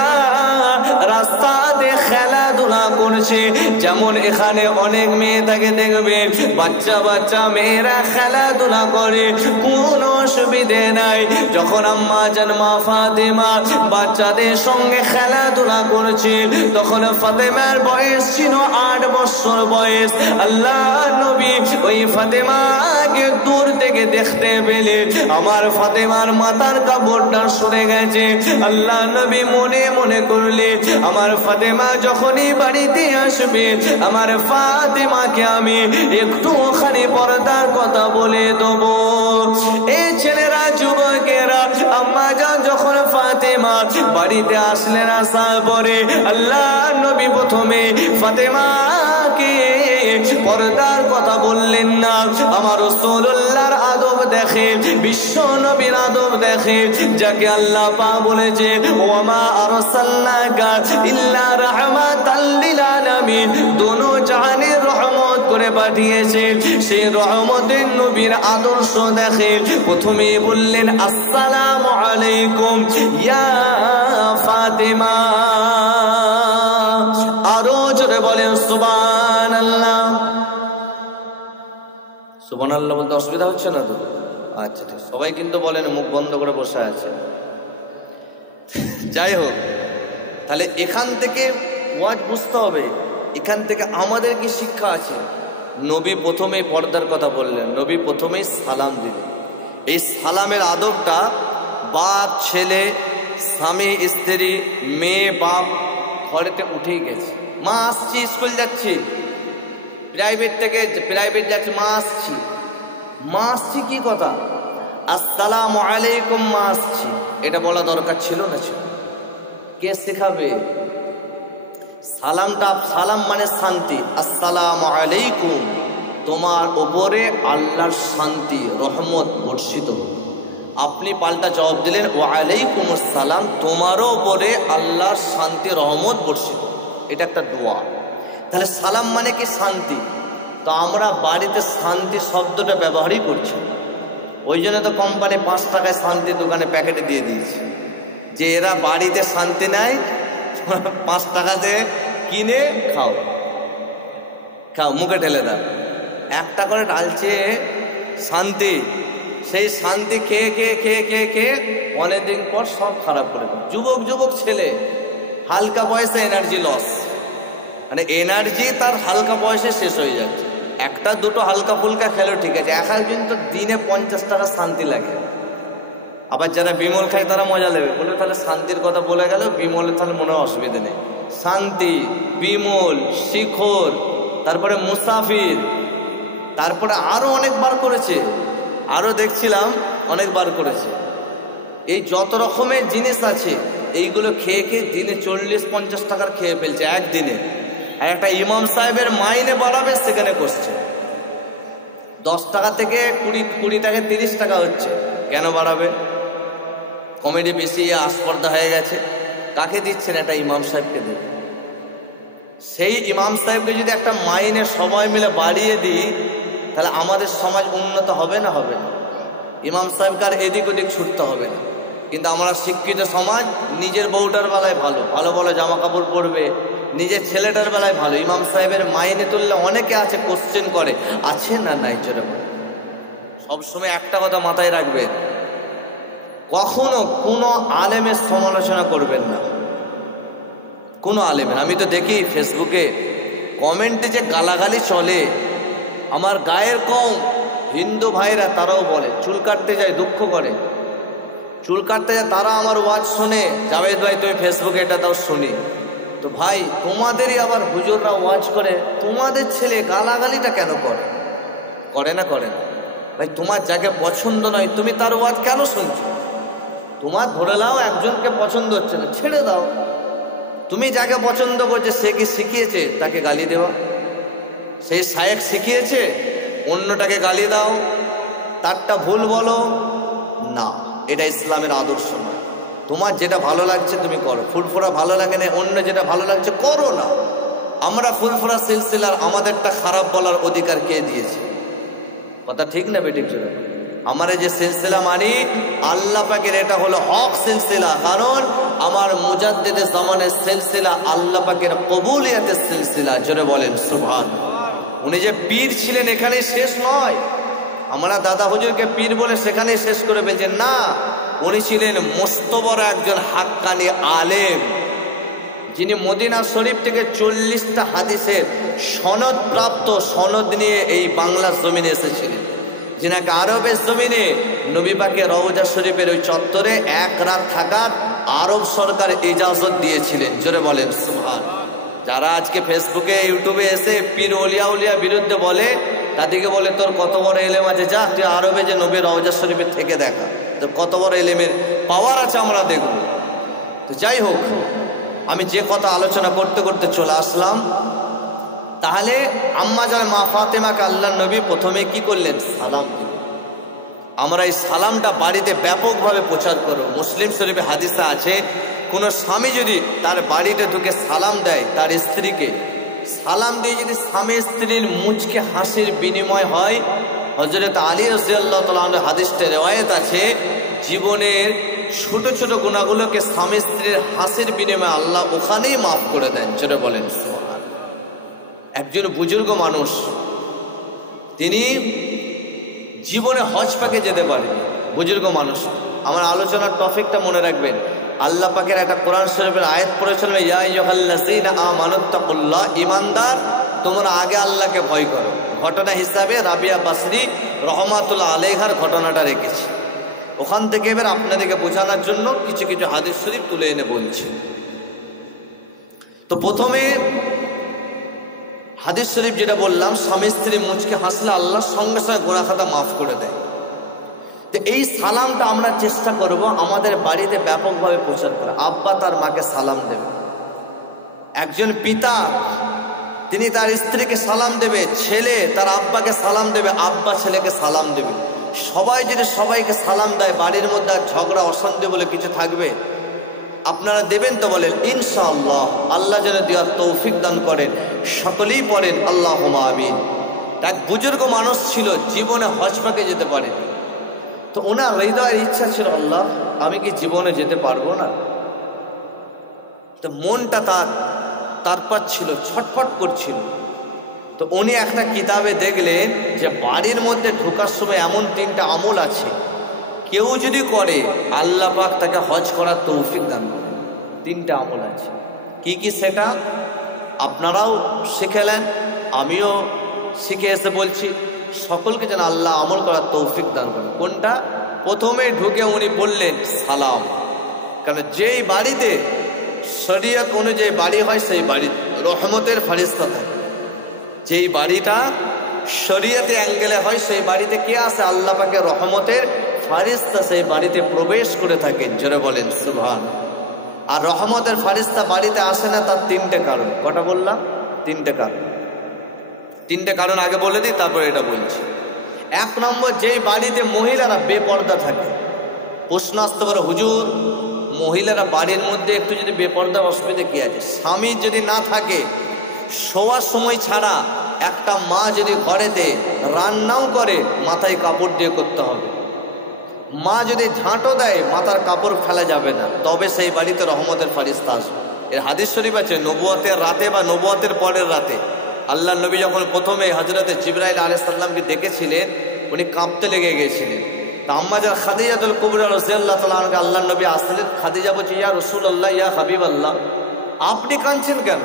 রাস্তাতে খেলাধুলা করছে, যেমন এখানে অনেক মেয়ে থাকে দেখবেন বাচ্চা বাচ্চা মেয়েরা খেলাধুলা করে, কোনো অসুবিধে নাই। যখন আম্মা জান মা ফাতেমা বাচ্চাদের সঙ্গে খেলাধুলা করছে তখন ফাতেমার বয়স ছিল 8 বছর বয়স। আল্লাহ নবী ওই ফাতেমাকে দূর থেকে দেখতে পেলে আমার ফাতেমার মাথার কাপড়টা সরে গেছে। আল্লাহ নবী মনে মনে করলে আমার ফাতেমা যখনই বাড়িতে আসবে আমার ফাতেমাকে আমি একটুখানি পর্দার কথা বলে দেবো। এই ছেলেরা যুবকেরা আম্মা জান যখন ফাতেমা বাড়িতে আসলেন, আসার পরে আল্লাহ নবী প্রথমে ফাতেমাকে পর্দার কথা বললেন না। আমার রাসূলুল্লাহর আদব দেখে, বিশ্ব নবীর আদব দেখে, যাকে আল্লাহ পাক বলেছে ওয়ামা আরসালনাকা ইল্লা রাহমাতাল লিল আলামিন, দোনো জাহানের রহমত করে পাঠিয়েছে। সেই রহমতের নবীর আদর্শ দেখে প্রথমে বললেন আসসালামু আলাইকুম ইয়া ফাতেমা। আরো জোরে বলেন সুবহানাল্লাহ। সুবহানাল্লাহ বলতে অসুবিধা হচ্ছে না তো? আচ্ছা ঠিক, সবাই কিন্তু বলেন, মুখ বন্ধ করে বসে আছে। যাই হোক, তাহলে এখান থেকে ওয়াজ বুঝতে হবে, এখান থেকে আমাদের কি শিক্ষা আছে। নবী প্রথমেই পর্দার কথা বললেন, নবী প্রথমেই সালাম দিলেন। এই সালামের আদবটা বাপ ছেলে, স্বামী স্ত্রী, মেয়ে বাপ ঘরেতে উঠেই গেছে। মা আসছি, স্কুল যাচ্ছি, প্রাইভেট থেকে প্রাইভেট যাচ্ছি, মা আসছি। মা আসছি কি কথা? আসসালামু আলাইকুম মা আসছি, এটা বলা দরকার ছিল না? ছিল। কে শেখাবে? সালামটা, সালাম মানে শান্তি। আসসালামু আলাইকুম, তোমার ওপরে আল্লাহর শান্তি রহমত বর্ষিত। আপনি পাল্টা জবাব দিলেন ওয়া আলাইকুম আসসালাম, তোমারও ওপরে আল্লাহর শান্তি রহমত বর্ষিত। এটা একটা দোয়া। তাহলে সালাম মানে কি? শান্তি। তো আমরা বাড়িতে শান্তি শব্দটা ব্যবহারই করছি। ওই জন্য তো কোম্পানি 5 টাকায় শান্তি দোকানে প্যাকেটে দিয়ে দিয়েছে, যে এরা বাড়িতে শান্তি নেয়, 5 টাকাতে কিনে খাও, খাও, মুখে ঢেলে দাও। 1টা করে ঢালছে শান্তি, সেই শান্তি খেয়ে খেয়ে খেয়ে খেয়ে খেয়ে অনেকদিন পর সব খারাপ করে দেয়। যুবক যুবক ছেলে, হালকা বয়সে এনার্জি লস, মানে এনার্জি তার হালকা বয়সে শেষ হয়ে যাচ্ছে। 1টা 2টো হালকা ফুলকা খেলেও ঠিক আছে, একদিন তো দিনে 50 টাকা শান্তি লাগে। আবার যারা বিমল খায় তারা মজা নেবে, বলে তাহলে শান্তির কথা বলে গেল, বিমলের তাহলে মনে অসুবিধা নেই। শান্তি, বিমল, শিখর, তারপরে মুসাফির, তারপরে আরো অনেকবার করেছে, আরো দেখছিলাম অনেকবার করেছে। এই যত রকমের জিনিস আছে এইগুলো খেয়ে খেয়ে দিনে 40-50 টাকার খেয়ে ফেলছে একদিনে। আর একটা ইমাম সাহেবের মাইনে বাড়াবে সেখানে করছে 10 টাকা থেকে 20 টাকা 30 টাকা হচ্ছে। কেন বাড়াবে? কমেডি বেশি আস্পর্ধা হয়ে গেছে। কাকে দিচ্ছেন? একটা ইমাম সাহেবকে দেবে। সেই ইমাম সাহেবকে যদি একটা মাইনে সবাই মিলে বাড়িয়ে দিই তাহলে আমাদের সমাজ উন্নত হবে না? হবে না। ইমাম সাহেবকে আর এদিক ওদিক ছুটতে হবে না। কিন্তু আমরা শিক্ষিত সমাজ, নিজের বউটার বেলায় ভালো ভালো ভালো জামা কাপড় পরবে, নিজের ছেলেটার বেলায় ভালো। ইমাম সাহেবের মাইনে তুললে অনেকে আছে কোশ্চেন করে, আছে না নাই? চলে সবসময় একটা কথা মাথায় রাখবেন, কখনো কোনো আলেমের সমালোচনা করবেন না। কোনো আলেমের, আমি তো দেখি ফেসবুকে কমেন্টে যে গালাগালি চলে, আমার গায়ের কম হিন্দু ভাইরা তারাও বলে, চুল কাটতে যায় দুঃখ করে, চুল কাটতে যায় তারা আমার ওয়াজ শোনে, জাভেদ ভাই তুমি ফেসবুকে এটা দাও শুনি। তো ভাই তোমাদেরই আবার হুজুররা ওয়াজ করে, তোমাদের ছেলে গালাগালিটা কেন করে? করে না? করে না ভাই। তোমার যাকে পছন্দ নয় তুমি তার ওয়াজ কেন শুনছো? তোমার ধরে নাও একজনকে পছন্দ হচ্ছে না, ছেড়ে দাও। তুমি যাকে পছন্দ করছে সে কি শিখিয়েছে তাকে গালি দেওয়া? সেই শায়েখ শিখিয়েছে অন্যটাকে গালি দাও, তারটা ভুল বলো না, এটা ইসলামের আদর্শ নয়। তোমার যেটা ভালো লাগছে তুমি করো, ফুলফোড়া ভালো লাগে না, অন্য যেটা ভালো লাগছে করো না। আমরা ফুলফোড়া সিলসিলার আমাদেরটা খারাপ বলার অধিকার কে দিয়েছে? কথা ঠিক না বেঠিক? আমরা যে সিলসিলা মানি আল্লাহ পাকের এটা হলো হক সিলসিলা, কারণ আমার মুজাদ্দিদে জামানের সিলসিলা আল্লাহ পাকের কবুলিয়াতের সিলসিলা। জোরে বলেন সুবহানাল্লাহ। উনি যে পীর ছিলেন এখানে শেষ নয়, আমরা দাদা হুজুরকে পীর বলে সেখানেই শেষ করে ফেলছেন না। উনি ছিলেন মস্ত বড় একজন হাক্কানি আলেম, যিনি মদিনা শরীফ থেকে 40টা হাদিসের সনদ প্রাপ্ত, সনদ নিয়ে এই বাংলার জমিনে এসেছিলেন, যিনাকে আরবের জমিনে নবী পাকের রওজা শরীফের ওই চত্বরে এক রাত থাকার আরব সরকার ইজাজত দিয়েছিলেন। জোরে বলেন সুবহানাল্লাহ। যারা আজকে ফেসবুকে ইউটিউবে এসে পীর ওলিয়া উলিয়া বিরুদ্ধে বলে, তাদেরকে বলে তোর কত বড় এলেম আছে, যা তুই আরবে যে নবী রওজা শরীফের থেকে দেখা, তোর কত বড় এলেমের পাওয়ার আছে আমরা দেখব। তো যাই হোক, আমি যে কথা আলোচনা করতে করতে চলে আসলাম, তাহলে আম্মা জান মা ফাতেমাকে আল্লাহর নবী প্রথমে কি করলেন? সালাম দিলেন। আমরা এই সালামটা বাড়িতে ব্যাপকভাবে প্রচার করব। মুসলিম শরীফে হাদিসে আছে, কোনো স্বামী যদি তার বাড়িতে ঢুকে সালাম দেয় তার স্ত্রীকে, সালাম দিয়ে যদি স্বামী স্ত্রীর মুচকে হাসির বিনিময় হয়, হযরত আলী রাদিয়াল্লাহু তাআলা আনহু হাদিসটা রওয়ায়াত আছে, জীবনের ছোট ছোট গুনাহগুলোকে স্বামী স্ত্রীর হাসির বিনিময়ে আল্লাহ ওখানেই মাফ করে দেন। জোরে বলেন সুবহানাল্লাহ। একজন বুজুর্গ মানুষ, তিনি জীবনে হজ পাকে যেতে পারেন, বুজুর্গ মানুষ। আমার আলোচনার টপিকটা মনে রাখবেন, আল্লাহ পাকের একটা কোরআন শরীফের আয়াত পড়েছিলেন, ইয়া আইয়ুহাল্লাযীনা আমানুত্তাকুল্লাহ, ঈমানদার তোমরা আগে আল্লাহকে ভয় করো। ঘটনা হিসাবে রাবিয়া বাসরি রহমাতুল্লাহ আলাইহার ঘটনাটা রেখেছি, ওখান থেকে এবার আপনাদেরকে বোঝানোর জন্য কিছু কিছু হাদিস শরীফ তুলে এনে বলছি। তো প্রথমে হাদিস শরীফ যেটা বললাম, স্বামী স্ত্রী মুচকে হাসলে আল্লাহ সঙ্গে সঙ্গে গুনাহ খাতা মাফ করে দেয়। তো এই সালামটা আমরা চেষ্টা করব আমাদের বাড়িতে ব্যাপকভাবে প্রচার করা। আব্বা তার মাকে সালাম দেবে, একজন পিতা তিনি তার স্ত্রীকে সালাম দেবে, ছেলে তার আব্বাকে সালাম দেবে, আব্বা ছেলেকে সালাম দেবে। সবাই যদি সবাইকে সালাম দেয়, বাড়ির মধ্যে আর ঝগড়া অশান্তি বলে কিছু থাকবে? আপনারা দেবেন তো? বলেন ইনশাআল্লাহ। আল্লাহ যেন দেওয়ার তৌফিক দান করেন। সকলেই পড়েন আল্লাহুম্মা আমিন। এক বুজুর্গ মানুষ ছিল, জীবনে হজ পাকে যেতে পারেন। তো ওনার হৃদয়ের ইচ্ছা ছিল, আল্লাহ আমি কি জীবনে যেতে পারবো না? তো মনটা তারপর ছিল, ছটফট করছিল। তো উনি একটা কিতাবে দেখলেন যে বাড়ির মধ্যে ঢোকার সময় এমন 3টা আমল আছে, কেউ যদি করে আল্লাহ পাক তাকে হজ করার তৌফিক দান করে। 3টা আমল আছে। কি কি সেটা আপনারাও শিখেলেন, আমিও শিখে এসে বলছি, সকলকে যেন আল্লাহ আমল করার তৌফিক দান করে। কোনটা? প্রথমে ঢুকে উনি বললেন সালাম। কারণ যেই বাড়িতে শরীয়ত অনুযায়ী বাড়ি হয়, সেই বাড়ি রহমতের ফারিস্তা থাকে। যেই বাড়িটা শরীয়তে অ্যাঙ্গেলে হয়, সেই বাড়িতে কে আসে? আল্লাহ পাকের রহমতের ফারিস্তা সেই বাড়িতে প্রবেশ করে থাকেন। জোরে বলেন সুবহানাল্লাহ। আর রহমতের ফারিস্তা বাড়িতে আসে না, তার 3টে কারণ। কটা বললাম? 3টে কারণ। 3টে কারণ আগে বলে দিই, তারপরে এটা বলছি। 1 নম্বর, যেই বাড়িতে মহিলারা বেপর্দা থাকে। প্রশ্ন আসতে পারে, হুজুর মহিলারা বাড়ির মধ্যে একটু যদি বেপর্দা, অসুবিধা কি আছে? স্বামী যদি না থাকে, শোয়ার সময় ছাড়া একটা মা যদি ঘরেতে রান্নাও করে, মাথায় কাপড় দিয়ে করতে হবে। মা যদি ঝাঁটো দেয়, মাথার কাপড় ফেলা যাবে না, তবে সেই বাড়িতে রহমতের ফারিস্তা আসবে। এর হাদিস শরীফ আছে, নবুয়তের রাতে বা নবুয়তের পরের রাতে আল্লাহ নবী যখন প্রথমে হযরতে জিবরাইল আলাইহিস সালামকে দেখেছিলেন, উনি কাঁপতে লেগে গিয়েছিলেন। তা আম্মা জান খাদিজাতুল কুবরা রাদিয়াল্লাহু তাআলা আনহা আল্লাহর নবী আসলেন, খাদিজা বলছে, ইয়া রাসূলুল্লাহ, ইয়া হাবিবাল্লাহ, আপনি কাঁদছেন কেন?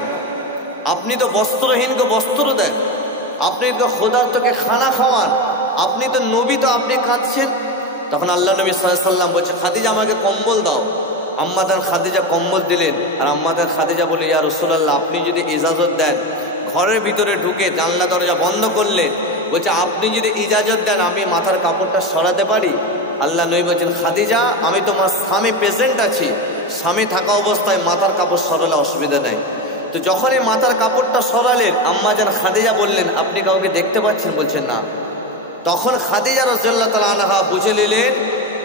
আপনি তো বস্ত্রহীনকে বস্ত্র দেন, আপনি তো ক্ষুধার্তকে খানা খাওয়ান, আপনি তো নবী, তো আপনি কাঁদছেন? তখন আল্লাহ নবী সাল্লাল্লাহু আলাইহি ওয়াসাল্লাম বলছে, খাদিজা আমাকে কম্বল দাও। আম্মা জান খাদিজা কম্বল দিলেন। আর আম্মা জান খাদিজা বলে, ইয়া রাসূলুল্লাহ, আপনি যদি ইজাজত দেন, ঘরের ভিতরে ঢুকে জানলা দরজা বন্ধ করলেন, বলছে আপনি যদি ইজাজত দেন আমি মাথার কাপড়টা সরাতে পারি। আল্লাহ নবী বলছেন, খাদিজা আমি তোমার স্বামী প্রেজেন্ট আছি, স্বামী থাকা অবস্থায় মাথার কাপড় সরালে অসুবিধা নেই। তো যখনই মাথার কাপড়টা সরালেন, আম্মা জান খাদিজা বললেন, আপনি কাউকে দেখতে পাচ্ছেন? বলছেন না। তখন খাদিজা রাদিয়াল্লাহু তাআলা আনহা বুঝে নিলেন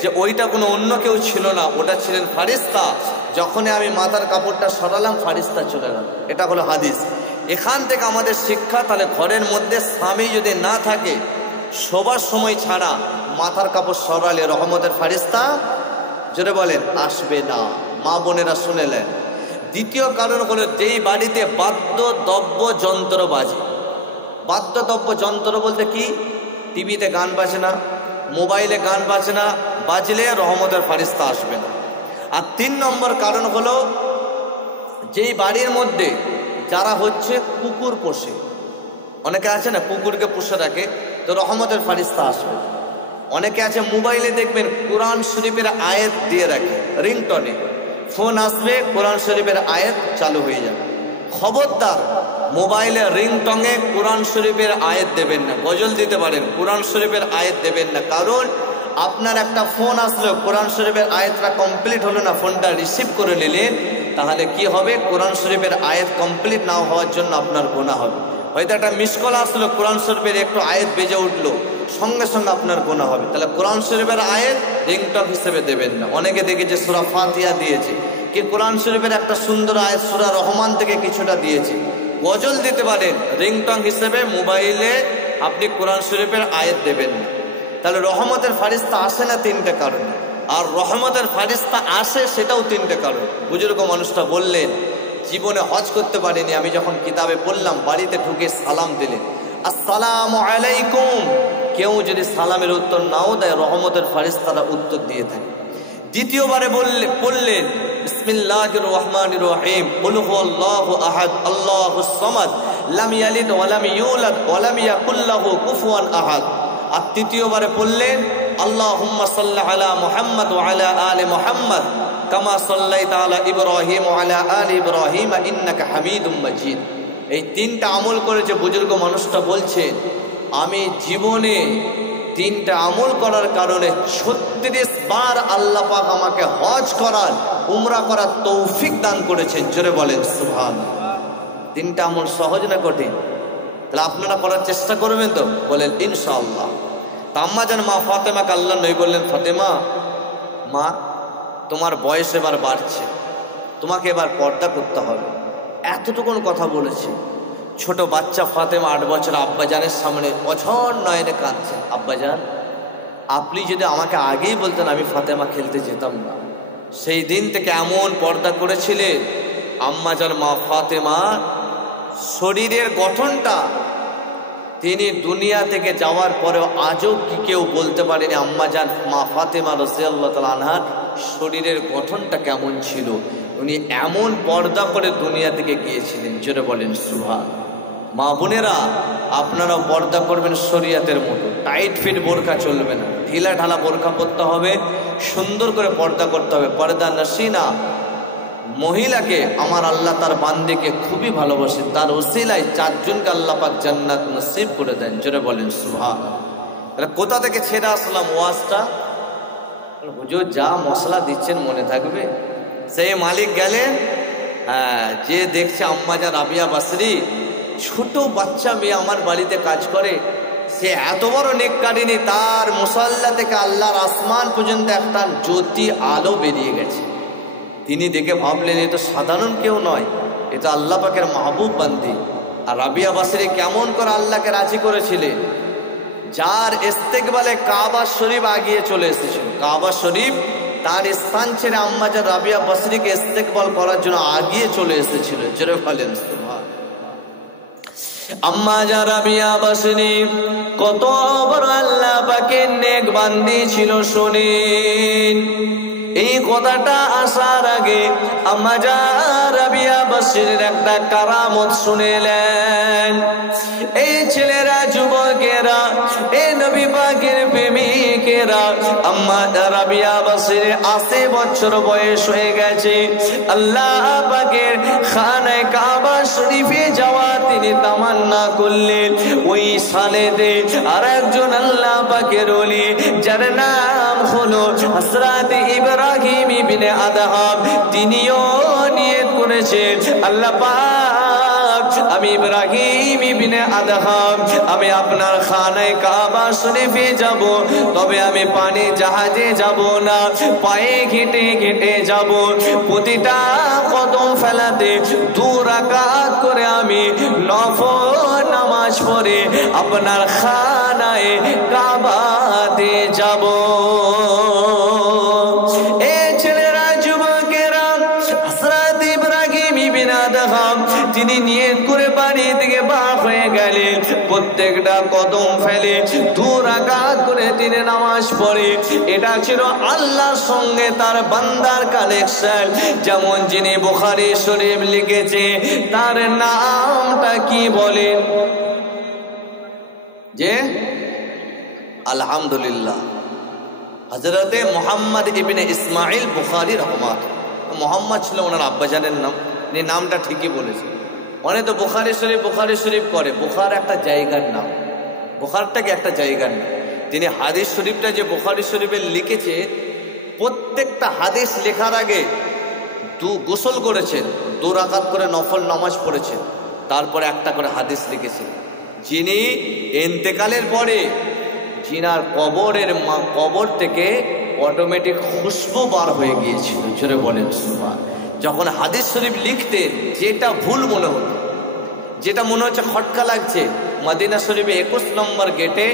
যে ওইটা কোনো অন্য কেউ ছিল না, ওটা ছিলেন ফারিস্তা। যখনই আমি মাথার কাপড়টা সরালাম ফারিস্তা চলে গেল। এটা হলো হাদিস। এখান থেকে আমাদের শিক্ষা, তাহলে ঘরের মধ্যে স্বামী যদি না থাকে, শোবার সময় ছাড়া মাথার কাপড় সরালে রহমতের ফারিস্তা জোরে বলেন আসবে না। মা বোনেরা শুনেলেন। দ্বিতীয় কারণ হলো যেই বাড়িতে বাদ্যদ্রব্য যন্ত্র বাজে। বাদ্যদ্রব্য যন্ত্র বলতে কি? টিভিতে গান বাজে না, মোবাইলে গান বাজে না, বাজলে রহমতের ফারিস্তা আসবে না। আর 3 নম্বর কারণ হলো যেই বাড়ির মধ্যে যারা হচ্ছে কুকুর পোষে, অনেকে আছে না কুকুরকে পুষে রাখে, তো রহমতের ফারিস্তা আসবে। অনেকে আছে মোবাইলে দেখবেন কোরআন শরীফের আয়াত দিয়ে রাখে, রিংটনে ফোন আসবে কোরআন শরীফের আয়াত চালু হয়ে যাবে। খবরদার মোবাইলে রিংটনে কোরআন শরীফের আয়াত দেবেন না। গজল দিতে পারেন, কোরআন শরীফের আয়াত দেবেন না। কারণ আপনার একটা ফোন আসলো, কোরআন শরীফের আয়াতটা কমপ্লিট হলো না, ফোনটা রিসিভ করে নিলেন, তাহলে কি হবে? কোরআন শরীফের আয়াত কমপ্লিট না হওয়ার জন্য আপনার গুনাহ হবে। হয়তো একটা মিস কল আসলো, কোরআন শরীফের একটু আয়াত বেজে উঠলো, সঙ্গে সঙ্গে আপনার গুনাহ হবে। তাহলে কোরআন শরীফের আয়াত রিংটন হিসেবে দেবেন না। অনেকে দেখেছে সূরা ফাতিহা দিয়েছে, কি কোরআন শরীফের একটা সুন্দর আয়াত সূরা রহমান থেকে কিছুটা দিয়েছে, গজল দিতে পারেন, রিংটন হিসেবে মোবাইলে আপনি কোরআন শরীফের আয়াত দেবেন না। তাহলে রহমতের ফারিস্তা আসে না 3টে কারণে। আর রহমতের ফারিস্তা আসে সেটাও 3টে কারণ। বুজুর্গ মানুষটা বললেন জীবনে হজ করতে পারিনি, আমি যখন কিতাবে পড়লাম বাড়িতে ঢুকে সালাম দিলেন, আসসালামু আলাইকুম। কেউ যদি সালামের উত্তর নাও দেয়, রহমতের ফারিস্তারা উত্তর দিয়ে থাকে। দ্বিতীয়বারে পড়লেন বিসমিল্লাহির রহমানির রহিম, কুল হুয়াল্লাহু আহাদ আল্লাহুস সামাদ লাম ইয়ালিদ ওয়া লাম ইউলাদ ওয়া লাম ইয়াকুল লাহু কুফুয়ান আহাদ। আর তৃতীয়বারে পড়লেন আল্লাহুম্মা সাল্লি আলা মুহাম্মদ ওয়া আলা আলি মুহাম্মদ কামা সাল্লাইতা আলা ইব্রাহিম ওয়া আলা আলি ইব্রাহিম ইন্নাকা হামিদুম মাজিদ। এই 3টা আমল করেছে বুজুর্গ মানুষটা বলছেন, আমি জীবনে 3টা আমল করার কারণে 36 বার আল্লাহ পাক আমাকে হজ করার, উমরা করার তৌফিক দান করেছেন। জোরে বলেন সুবহানাল্লাহ। 3টা আমল সহজ না কঠিন? তাহলে আপনারা করার চেষ্টা করবেন তো? বলেন ইনশাআল্লাহ। তা আম্মা জান মা ফাতেমাকে আল্লাহ নবী বললেন, ফাতেমা মা তোমার বয়স এবার বাড়ছে, তোমাকে এবার পর্দা করতে হবে। এতটুকুন কথা বলেছে। ছোট বাচ্চা ফাতেমা 8 বছর আব্বাজানের সামনে অঝর নয়নে কাঁদছে, আব্বাজান আপনি যদি আমাকে আগেই বলতেন আমি ফাতেমা খেলতে যেতাম না। সেই দিন থেকে এমন পর্দা করেছিলেন আম্মাজান মা ফাতেমা, শরীরের গঠনটা তিনি দুনিয়া থেকে যাওয়ার পরেও আজও কি কেউ বলতে পারেনি আম্মাজান মা ফাতেমা রাদিয়াল্লাহু তাআলা আনহার শরীরের গঠনটা কেমন ছিল। উনি এমন পর্দা করে দুনিয়া থেকে গিয়েছিলেন। জোরে বলেন সুবহানাল্লাহ। মা বোনেরা আপনারাও পর্দা করবেন শরীয়তের মতো। টাইট ফিট বোরকা চলবে না, ঢিলা ঢালা বোরকা পরতে হবে, সুন্দর করে পর্দা করতে হবে। পর্দা নসিনা মহিলাকে আমার আল্লাহ তার বান্দিকে খুবই ভালোবাসেন, তার ওসিলায় 4 জনকে আল্লাহ পাক জান্নাত নসিব করে দেন। জোরে বলেন সুবহানাল্লাহ। কোথা থেকে ছেড়ে আসলাম ওয়াজটা? হুজুর যা মশলা দিচ্ছেন মনে থাকবে? সেই মালিক গেলেন, যে দেখছে আম্মাজান রাবিয়া বাসরি, ছোট বাচ্চা মেয়ে আমার বাড়িতে কাজ করে, সে এত বড় নেককারিনী, তার মুসাল্লা থেকে আল্লাহর আসমান পর্যন্ত একটা জ্যোতি আলো বেরিয়ে গেছে। তিনি দেখে ভাবলেন এ তো সাধারণ কেউ নয়, এ তো আল্লাহ পাকের মাহবুব বান্দি। আর রাবিয়া বাসরি কেমন করে আল্লাহকে রাজি করেছিলেন, যার ইস্তেকবালে কাবা শরীফ আগিয়ে চলে এসেছিল। কাবা শরীফ তার স্থান ছেড়ে আম্মাজান রাবিয়া বাসরিকে ইস্তেকবাল করার জন্য আগিয়ে চলে এসেছিল। জোরে বলেন সুবহানাল্লাহ। আম্মাজান রাবিয়া বাসরি কত বড় আল্লাহ পাকের নেক বান্দি ছিল শুনেন। এই কথাটা আসার আগে আম্মাজান রাবিয়া বাসরির একটা কারামত শুনেলেন। এই ছেলেরা, যুবকেরা, এই নবী পাকের প্রেমিকেরা, আম্মাজান রাবিয়া বাসরির 80 বছর বয়স হয়ে গেছে। আল্লাহ পাকের খানায়ে কাবা শরীফে যাওয়া তিনি তামান্না করলেন। ওই সালেতে আর একজন আল্লাহ পাকের ওলি, যার নাম হলো হযরত ইব্রাহিম ইবনে আদহাম, তিনিও নিয়ত করেছেন আল্লাহ পাক আমি ইব্রাহিম ইবনে আদহাম আমি আপনার খানায় কাবা শরীফে যাব, তবে আমি পানি জাহাজে যাব না, পায়ে হেঁটে হেঁটে যাব। প্রতিটা কদম ফেলাতে 2 রাকাত করে আমি নফল নামাজ পড়ে আপনার খানায় কাবাতে যাব। তিনি নিয়ত করে বাড়ি থেকে বার হয়ে গেলেন, প্রত্যেকটা কদম ফেলে 2 রাকাত করে তিনি নামাজ পড়ে। এটা ছিল আল্লাহর সঙ্গে তার বান্দার কানেকশন। যেমন যিনি বুখারী শরীফ লিখেছে, তার নামটা কি বলেন? যে আলহামদুলিল্লাহ, হযরতে মুহাম্মদ ইবনে ইসমাইল বুখারী রহমাতুল্লাহ। মোহাম্মদ ছিল ওনার আব্বাজানের নাম, নামটা ঠিকই বলেছে। অনেক তো বুখারী শরীফ করে, বুখার একটা জায়গার নাম, বুখারটাকে একটা জায়গার নাম। তিনি হাদিস শরীফটা যে বুখারী শরীফে লিখেছে, প্রত্যেকটা হাদিস লেখার আগে গোসল করেছেন, 2 রাকাত করে নফল নামাজ পড়েছেন, তারপরে একটা করে হাদিস লিখেছেন। যিনি ইন্তেকালের পরে জিনার কবর থেকে অটোমেটিক খুশবু বার হয়ে গিয়েছিল। জোরে বলেন সুবহান। যখন হাদিস শরীফ লিখতেন, যেটা ভুল মনে হতো, যেটা মনে হচ্ছে খটকা লাগছে, মদিনা শরীফে 21 নম্বর গেটে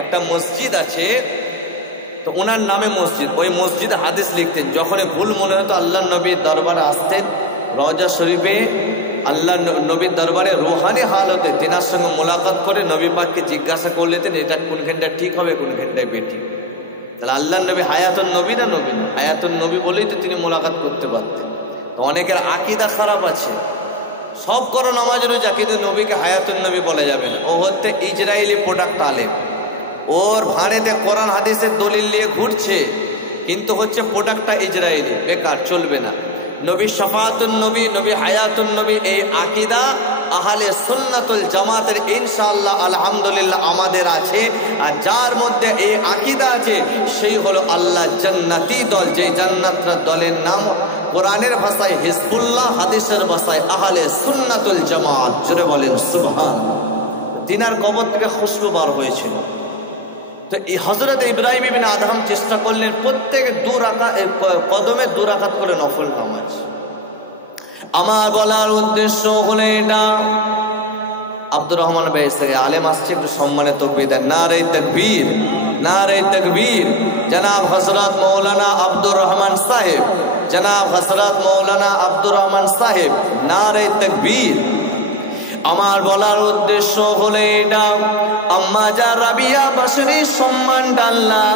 একটা মসজিদ আছে, তো ওনার নামে মসজিদ, ওই মসজিদে হাদিস লিখতেন। যখন ভুল মনে হতো আল্লাহ নবীর দরবারে আসতেন, রওজা শরীফে আল্লাহ নবীর দরবারে রুহানি হালতে তেনার সঙ্গে মোলাকাত করে নবী পাককে জিজ্ঞাসা করে নিতেন, এটা কোনখানটা ঠিক হবে, কোনখানটায় বেঠিক। তাহলে আল্লাহ নবী হায়াতুন নবী না নবী না? হায়াতুন নবী বলেই তো তিনি মোলাকাত করতে পারতেন। তো অনেকের আকীদা খারাপ আছে, সব করো নামাজ রোজা, কিন্তু নবীকে হায়াতুন নবী বলা যাবে না। ও হচ্ছে ইজরায়েলি প্রোডাক্ট আলেম, ওর ভাঁড়েতে কোরআন হাদিসের দলিল নিয়ে ঘুরছে, কিন্তু হচ্ছে প্রোডাক্টটা ইজরায়েলি, বেকার, চলবে না। নবী শাফাআতুন নবী, নবী হায়াতুন নবী, এই আকীদা আহলে সুন্নাতুল জামাতের ইনশাআল্লাহ আলহামদুলিল্লাহ আমাদের আছে। আর যার মধ্যে এই আকীদা আছে সেই হলো আল্লাহ জান্নাতি দল, যে জান্নাতের দলের নাম কোরআনের ভাষায় হিজবুল্লাহ, হাদিসের ভাষায় আহলে সুন্নাতুল জামাত। জোরে বলেন সুবহানাল্লাহ। তিনার কবর থেকে খুশবু বার হয়েছিল। তো এই হযরত ইব্রাহিম ইবনে আদহাম চেষ্টা করলেন প্রত্যেক 2 রাকাত কদমে 2 রাকাত করে নফল নামাজ। আমার বলার উদ্দেশ্য হলো এটা। আব্দুর রহমান ভাই থেকে আলেম আসছে, একটু সম্মানে তাকবীর দেন। নারে তাকবীর, নারে তাকবীর। জনাব হযরত মাওলানা আব্দুর রহমান সাহেব, জনাব হযরত মাওলানা আব্দুর রহমান সাহেব, নারে তাকবীর। আমার বলার উদ্দেশ্য হলো এটা, আম্মা জান রাবিয়া বাসরী সম্মানটা আল্লাহ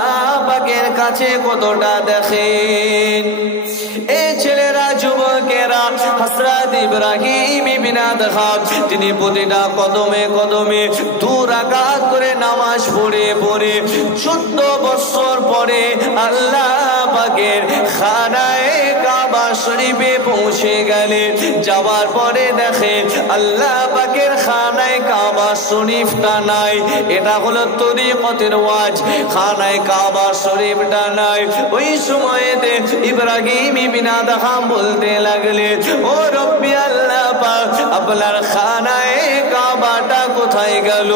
পাকের কাছে কতটা দেখেন। এই ছেলেরা, যুবকেরা, হযরত ইব্রাহিম ইবনে আদহাম তিনি প্রতিটা কদমে কদমে 2 রাকাত করে নামাজ পড়ে 14 বছর পরে আল্লাহ পাকের খানায়ে কাবা শরীফে পৌঁছে গেলেন। যাওয়ার পরে দেখেন আল্লাহ পাকের খানায়ে কাবা শরীফটা নাই। এটা হলো তরিকতের ওয়াজ, খানায়ে কাবা শরীফটা নাই। ওই সময়তে ইব্রাহিম ইবনে আদহাম বলতে লাগলেন, ও রব্বি আল্লাহ পাক, আপনার খানায়ে কাবাটা কোথায় গেল?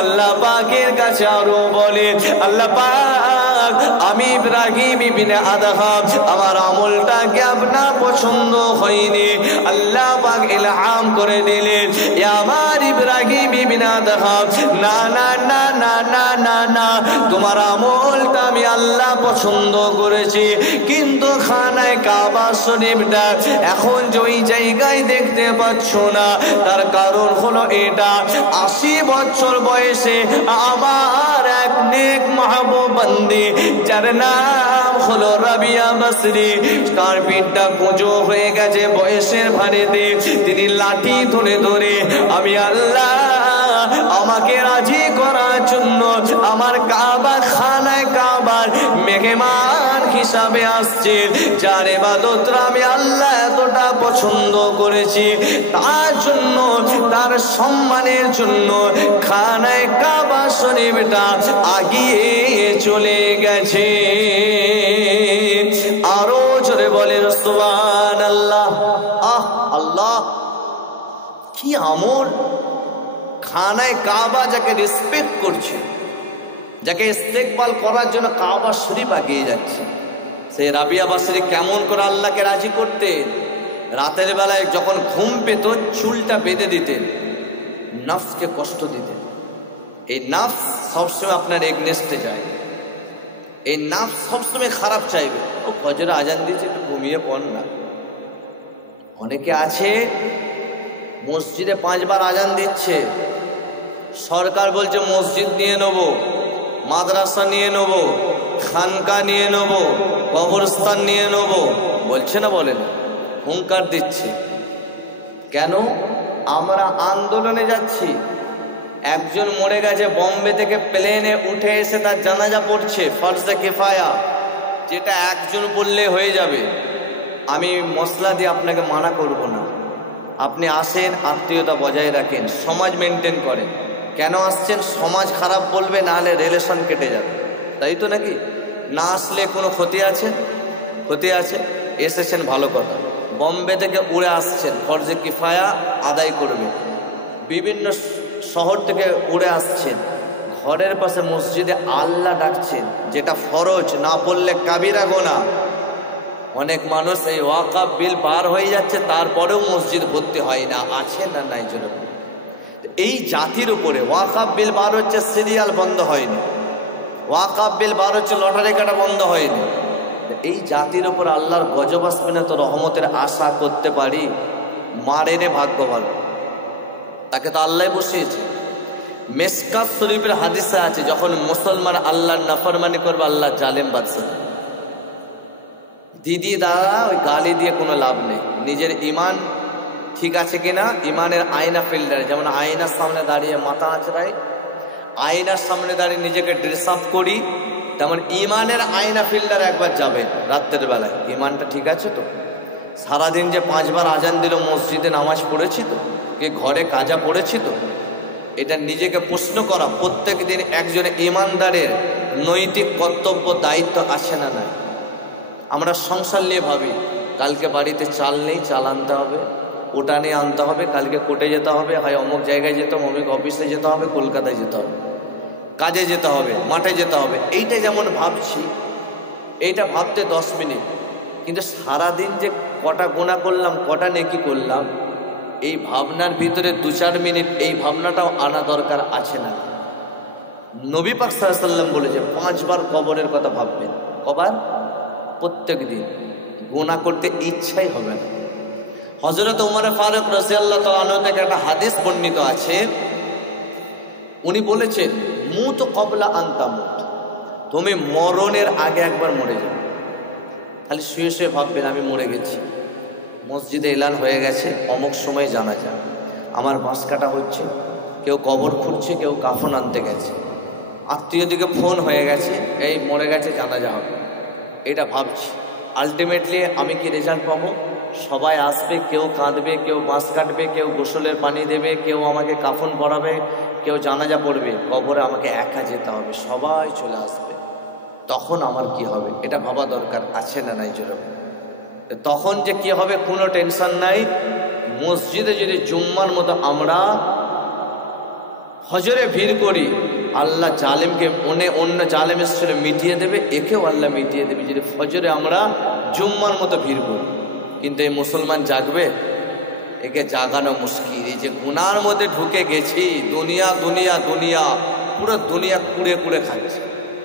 আল্লাহ পাকের কাছে আরো বলে, আল্লাহ পাক, আমি ইব্রাহিম ইবনে আদহাম আমার আমলটাকে আপনার পছন্দ হয়নি। আল্লাহ পাক ইলহাম করে দিলেন, আমার ইব্রাহিম ইবনে আদহাম, না না না না না না না, তোমার আমলটা আমি আল্লাহ পছন্দ করেছি, কিন্তু খানায়ে কাবা শরীফটা এখন যে ওই জায়গায় দেখতে পাচ্ছ না, তার কারণ হলো এটা, 80 বছর বয়সে আমার এক নেক মাহবুব বান্দি, যার নাম হলো রাবিয়া বাসরি, তার পিঠটা কুঁজো হয়ে গেছে বয়সের ভারেতে। তিনি লাঠি ধরে ধরে, আমি আল্লাহ আমাকে রাজি করার জন্য আমার কাবা খানায় কাবার মেহমান হিসাবে আসছে, যার ইবাদতটা আমি আল্লাহ এতটা পছন্দ করেছি, তার জন্য, তার সম্মানের জন্য খানায় কাবা শরীফটা আগিয়ে চলে গেছে। আরো জোরে বলেন সুবহানাল্লাহ। আল্লাহ কি আমল। খানায় কাবা যাকে রেসপেক্ট করছে, যাকে ইস্তেকবাল করার জন্য কাবা শরীফ এগিয়ে যাচ্ছে, সেই রাবিয়া বাসরি কেমন করে আল্লাহকে রাজি করতেন? রাতের বেলায় যখন ঘুম পেত চুলটা বেঁধে দিতেন, নফসকে কষ্ট দিতেন। এই নফস সবসময় আপনার এগনেস্টে যায়, এই নফস সবসময় খারাপ চাইবে। ও ফজরে আজান দিয়েছে, একটু ঘুমিয়ে পড় না। অনেকে আছে মসজিদে 5 বার আজান দিচ্ছে, সরকার বলছে মসজিদ নিয়ে নেব, মাদ্রাসা নিয়ে নেব, খানকা নিয়ে নেব, কবরস্থান নিয়ে নেব, বলছে না বলেন? হুঙ্কার দিচ্ছে। কেন? আমরা আন্দোলনে যাচ্ছি। একজন মরে গেছে, বম্বে থেকে প্লেনে উঠে এসে তার জানাজা পড়ছে, ফরজে কিফায়া, যেটা একজন বললে হয়ে যাবে। আমি মশলা দিয়ে আপনাকে মানা করব না, আপনি আসেন, আত্মীয়তা বজায় রাখেন, সমাজ মেনটেন করেন। কেন আসছেন? সমাজ খারাপ বলবে, নাহলে রিলেশন কেটে যাবে, তাই তো নাকি? না আসলে কোনো ক্ষতি আছে? ক্ষতি আছে? এসেছেন ভালো কথা, বম্বে থেকে উড়ে আসছেন, ফরজে কিফায়া আদায় করবে। বিভিন্ন শহর থেকে উড়ে আসছেন, ঘরের পাশে মসজিদে আল্লাহ ডাকছেন, যেটা ফরজ, না পড়লে কাবিরা গোনা। অনেক মানুষ এই ওয়াকাফ বিল পার হয়ে যাচ্ছে, তারপরেও মসজিদ ভর্তি হয় না, আছে না নাই? যেরকম এই জাতির উপরে ওয়াকাফ বিল বার হচ্ছে, সিরিয়াল বন্ধ হয়নি। ওয়াকাফ বিল বার হচ্ছে, লটারি কাটা বন্ধ হয়নি। এই জাতির উপর আল্লাহর গজব আসবে না তো রহমতের আশা করতে পারি? মারেনে ভাগ্য ভালো, তাকে তো আল্লাহ বসিয়েছে। মেশকাত শরীফের হাদিসে আছে, যখন মুসলমান আল্লাহর নাফরমানি করবে, আল্লাহ জালেম বাদশা। দিদি দাদা ওই গালি দিয়ে কোনো লাভ নেই। নিজের ইমান ঠিক আছে কিনা, ইমানের আয়না ফিল্টারে, যেমন আয়নার সামনে দাঁড়িয়ে মাথা আঁচড়াই, আয়নার সামনে দাঁড়িয়ে নিজেকে ড্রেস আপ করি, তেমন ইমানের আয়না ফিল্টার একবার যাবে রাত্রের বেলায়, ইমানটা ঠিক আছে তো? সারাদিন যে 5 বার আজান দিল, মসজিদে নামাজ পড়েছি তো? কে ঘরে কাজা পড়েছি তো? এটা নিজেকে প্রশ্ন করা প্রত্যেক দিন একজন ইমানদারের নৈতিক কর্তব্য, দায়িত্ব আছে না নাই? আমরা সংসার নিয়ে ভাবি, কালকে বাড়িতে চাল নেই, চাল আনতে হবে, ওটা নিয়ে আনতে হবে, কালকে কোর্টে যেতে হবে, হয় অমুক জায়গায় যেতে হবে, অমুক অফিসে যেতে হবে, কলকাতায় যেতে হবে, কাজে যেতে হবে, মাঠে যেতে হবে। এইটা যেমন ভাবছি, এইটা ভাবতে 10 মিনিট, কিন্তু সারাদিন যে কটা গোনা করলাম, কটা নেকি করলাম, এই ভাবনার ভিতরে 2-4 মিনিট এই ভাবনাটাও আনা দরকার আছে না? নবী পাক সাল্লাল্লাহু আলাইহি ওয়াসাল্লাম বলেছে 5 বার কবরের কথা ভাববেন। কবার? প্রত্যেক দিন। গোনা করতে ইচ্ছাই হবে না। হযরত ওমর ফারুক রাদিয়াল্লাহু তাআলা আনহু থেকে একটা হাদিস বর্ণিত আছে, উনি বলেছেন, মুত ক্বাবলা আন তামুত, তুমি মরণের আগে একবার মরে যাবে। খালি শুয়ে শুয়ে ভাববেন আমি মরে গেছি, মসজিদে এলান হয়ে গেছে, অমুক সময় জানা যায়, আমার বাঁশ কাটা হচ্ছে, কেউ কবর খুঁড়ছে, কেউ কাফন আনতে গেছে, আত্মীয় দিকে ফোন হয়ে গেছে, এই মরে গেছে, জানাজা হবে। এটা ভাবছি আলটিমেটলি আমি কি রেজাল্ট পাবো? সবাই আসবে, কেউ কাঁদবে, কেউ বাঁশ কাটবে, কেউ গোসলের পানি দেবে, কেউ আমাকে কাফন পরাবে, কেউ জানাজা পড়বে, কবরে আমাকে একা যেতে হবে, সবাই চলে আসবে, তখন আমার কি হবে? এটা ভাবা দরকার আছে না নাই? যেরকম তখন যে কি হবে কোনো টেনশন নাই। মসজিদে যদি জুম্মার মতো আমরা ফজরে ভিড় করি, আল্লাহ জালেমকে অন্য জালেমের সাথে মিটিয়ে দেবে, একেও আল্লাহ মিটিয়ে দেবে যদি ফজরে আমরা জুম্মার মতো ভিড় করি। কিন্তু এই মুসলমান জাগবে? একে জাগানো মুশকিল। এই যে গুনার মধ্যে ঢুকে গেছি, দুনিয়া দুনিয়া দুনিয়া, পুরো দুনিয়া কুড়ে কুড়ে খাচ্ছে।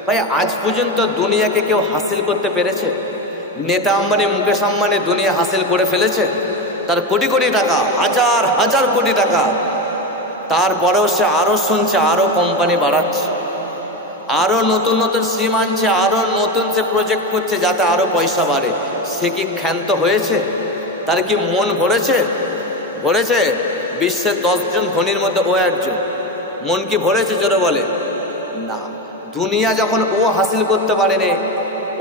ভাই আজ পর্যন্ত দুনিয়াকে কেউ হাসিল করতে পেরেছে? নেতা আম্বানি, মুকেশ আম্বানি দুনিয়া হাসিল করে ফেলেছে, তার কোটি কোটি টাকা, হাজার হাজার কোটি টাকা, তারপরেও সে আরো শুনছে, আরো কোম্পানি বাড়াচ্ছে, আরো নতুন নতুন সিম আনছে, আরো নতুন সে প্রজেক্ট করছে যাতে আরো পয়সা বাড়ে। সে কি ক্ষান্ত হয়েছে? তার কি মন ভরেছে? ভরেছে? বিশ্বের 10 জন ধনীর মধ্যে ও একজন। মন কি ভরেছে? জোরে বলে না। দুনিয়া যখন ও হাসিল করতে পারেনি,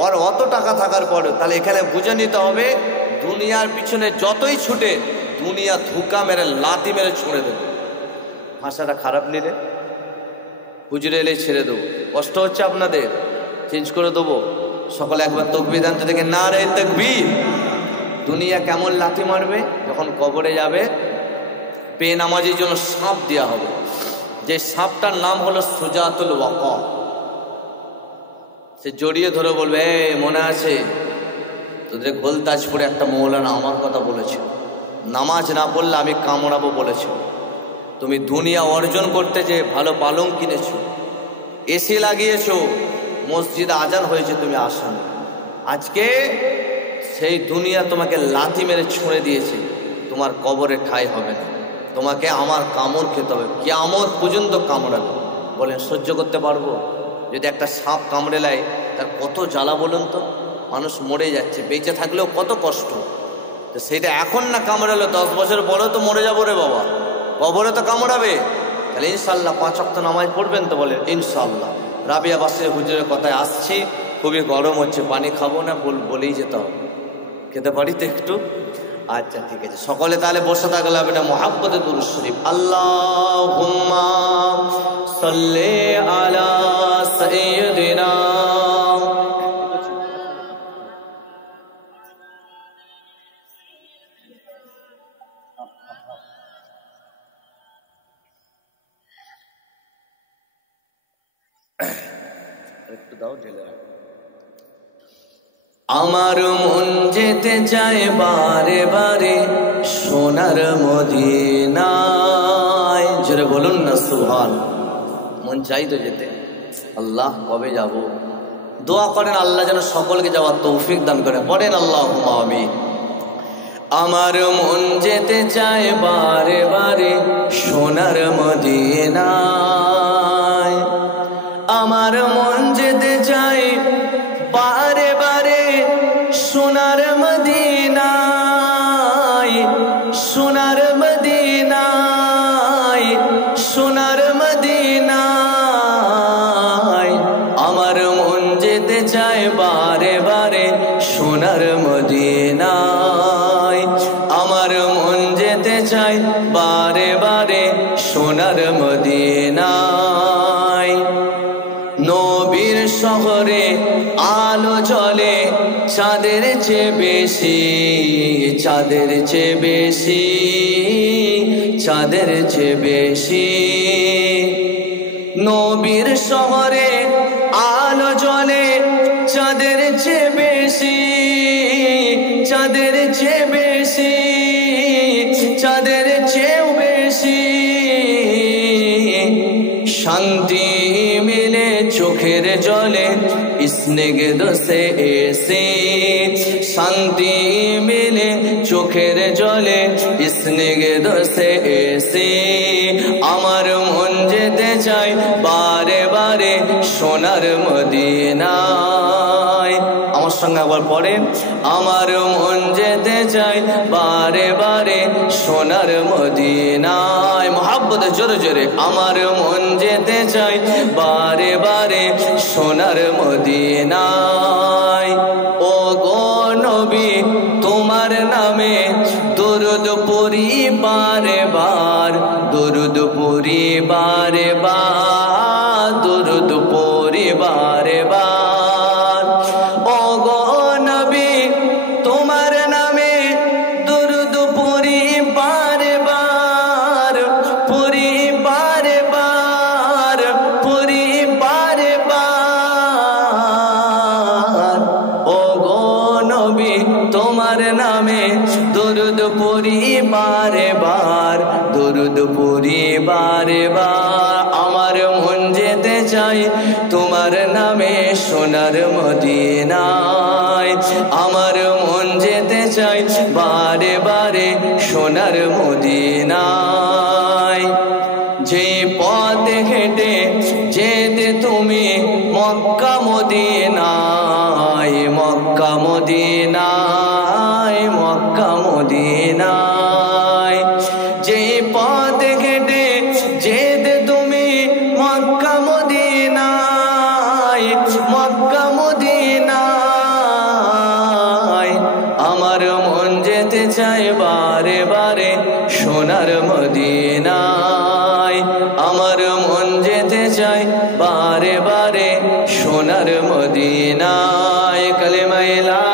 ওর অত টাকা থাকার পরে, তাহলে এখানে বুঝে নিতে হবে দুনিয়ার পিছনে যতই ছুটে, দুনিয়া ধোঁকা মেরে লাথি মেরে ছুঁড়ে দেবে। ভাষাটা খারাপ নিলে হুজুরে এলে ছেড়ে দেবো, কষ্ট হচ্ছে আপনাদের, চেঞ্জ করে দেবো। সকলে একবার তাকবীর দেন তো দেখে, নারে তাকবীর। দুনিয়া কেমন লাথি মারবে যখন কবরে যাবে? বেনামাজির জন্য সাপ দেওয়া হবে, যে সাপটার নাম হলো সুজাতুল ওয়াকা। সে জড়িয়ে ধরে বলবে, এই মনে আছে তোদের গোলতাজপুরে একটা মৌলানা আমার কথা বলেছিল, নামাজ না পড়লে আমি কামড়াবো বলেছিল। তুমি দুনিয়া অর্জন করতে যে ভালো পালং কিনেছো, এসি লাগিয়েছো, মসজিদে আজান হয়েছে, তুমি আসো। আজকে সেই দুনিয়া তোমাকে লাথি মেরে ছুঁড়ে দিয়েছে, তোমার কবরে ঠাঁই হবে না, তোমাকে আমার কামড় খেতে হবে, কিয়ামত পর্যন্ত কামড়াবে। বলেন সহ্য করতে পারবো? যদি একটা সাপ কামড়ে নেয় তার কত জ্বালা বলুন তো, মানুষ মরে যাচ্ছে, বেঁচে থাকলেও কত কষ্ট। তো সেইটা এখন না কামড়ালো, 10 বছর পরেও তো মরে যাবো রে বাবা, কবরে তো কামড়াবে। তাহলে ইনশাল্লাহ 5 ওয়াক্ত নামাজ পড়বেন তো? বলেন ইনশাল্লাহ। রাবিয়া বাসের হুজুরের কথায় আসছি, খুবই গরম হচ্ছে, পানি খাবো না বলেই যেতে হবে। খেতে পারি তো একটু? আচ্ছা ঠিক আছে, সকলে তাহলে বসে থাকলে হবে না, মুহাব্বতে দুরূদ শরীফ। আল্লাহুম্মা সাল্লি আলা সাইয়্যিদিনা। একটু দাও, ঢেলে রাখো। আমার মন যেতে চায় বারে বারে সোনার মদিনায়। জোরে বলুন না সুবহান। মন চাই তো যেতে, আল্লাহ কবে যাব? দোয়া করেন আল্লাহ যেন সকলকে যাওয়ার তৌফিক দান করেন, পড়েন আল্লাহুম্মা আমিন। আমার মন যেতে চায় বারে বারে সোনার মদিনায়, আমার মন যেতে চায় বারে বারে সোনার মদিনায়, সোনার মদিনায়, সোনার মদিনায়। আমার মন যেতে চায় বারে বারে সোনার মদিনায়, আমার মন যেতে চায় বারে বারে সোনার মদিনায়। নবীর শহরে আলো জ্বলে চাঁদের চেয়ে বেশি, চাঁদের চেয়ে বেশি, চাঁদের চেয়ে বেশি। নবীর শহরে আলো জ্বলে চাঁদের চেয়ে বেশি, চাঁদের চেয়ে বেশি, চাঁদের চেয়েও বেশি। শান্তি মিলে চোখের জলে স্নিগ্ধ সে এসে, শান্তি মিলে চোখের জলে স্নিগ্ধ সে এসে। আমার মন যেতে চায় বারে বারে সোনার মদিনায়। আমার সঙ্গে একবার পড়েন, আমার মন যেতে চায় বারে বারে সোনার মদিনায়। মুহাব্বতে জোরে জোরে, আমার মন যেতে চায় বারে বারে সোনার মদিনায়। ও গো নবী তোমার নামে দরুদ পড়ি বারে বার, দরুদ পড়ি বারে বার, দরুদ পড়ি বারে বার। ও গো নবী তোমার নামে দরুদ পড়ি বারে বার, পড়ি বারে বার, পড়ি বারে বার। ও গো নবী তোমার নামে দরুদ পড়ি বারে বার, দরুদ পড়ি বারে বার। আমার মন যেতে চাই তোমার নামে সোনার মদিনায়, আমার মন যেতে চাই বারে বারে সোনার মদিনায়। যে পথে হেঁটে যেতে তুমি মক্কা মদিনায়, মক্কা মদিনায়, মক্কা মদিনায়। যে পথে হেঁটে যেতে তুমি মক্কা মদিনায়, মক্কা মদিনায়। আমার মন যেতে চায় বারে বারে সোনার মদিনায়, আমার মন যেতে চায় বারে বারে সোনার মদিনায়। কালেমা লা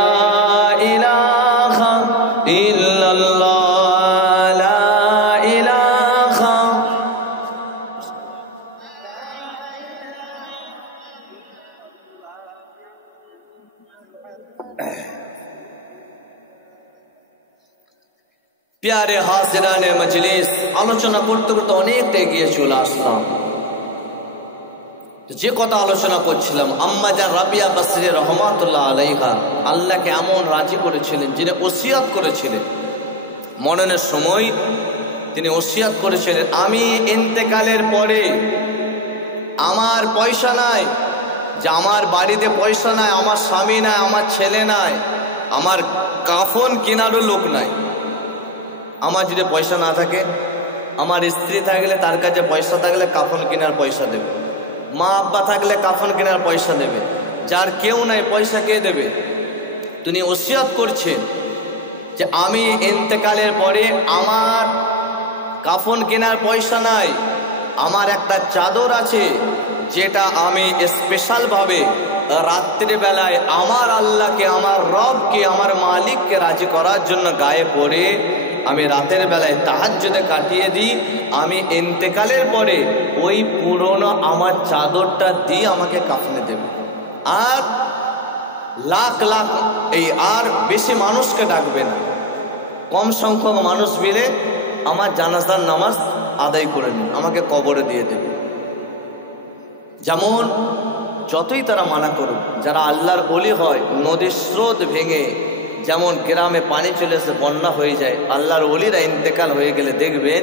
ইলাহা ইল্লাল্লাহ, লা ইলাহা প্যারে হাজিরানে মজলিস, আলোচনা করতে করতে অনেকটা এগিয়ে চলে আসলাম। যে কথা আলোচনা করছিলাম, আম্মা জান রাবিয়া বসরি রহমাতুল্লাহ আলাইহা আল্লাহকে এমন রাজি করেছিলেন, যিনি ওসিয়াত করেছিলেন মরণের সময়। তিনি ওসিয়াত করেছিলেন, আমি ইন্তেকালের পরে আমার পয়সা নাই, যে আমার বাড়িতে পয়সা নাই, আমার স্বামী নাই, আমার ছেলে নাই, আমার কাফন কেনারও লোক নাই। আমার যদি পয়সা না থাকে, আমার স্ত্রী থাকলে তার কাছে পয়সা থাকলে কাফন কেনার পয়সা দেবে, মা আব্বা থাকলে কাফন কেনার পয়সা দেবে, যার কেউ নাই পয়সা কে দেবে? তিনি ওসিয়াত করছেন যে আমি ইন্তেকালের পরে আমার কাফন কেনার পয়সা নাই, আমার একটা চাদর আছে যেটা আমি স্পেশালভাবে রাত্রিবেলায় আমার আল্লাহকে, আমার রবকে, আমার মালিককে রাজি করার জন্য গায়ে পরে আমি রাতের বেলায় তাহাজ্জুদে কাটিয়ে দিই। আমি ইন্তেকালের পরে ওই পুরনো আমার চাদরটা দিয়ে আমাকে কাফনে দেবে। আর লাখ লাখ আর বেশি মানুষকে ডাকবে না, কম সংখ্যক মানুষ মিলে আমার জানাজার নামাজ আদায় করে নিন, আমাকে কবরে দিয়ে দেবে। যেমন যতই তারা মানা করুক, যারা আল্লাহর ওলি হয়, নদীর স্রোত ভেঙে যেমন গ্রামে পানি চলে এসে বন্যা হয়ে যায়, আল্লাহর ওলিরা ইন্তেকাল হয়ে গেলে দেখবেন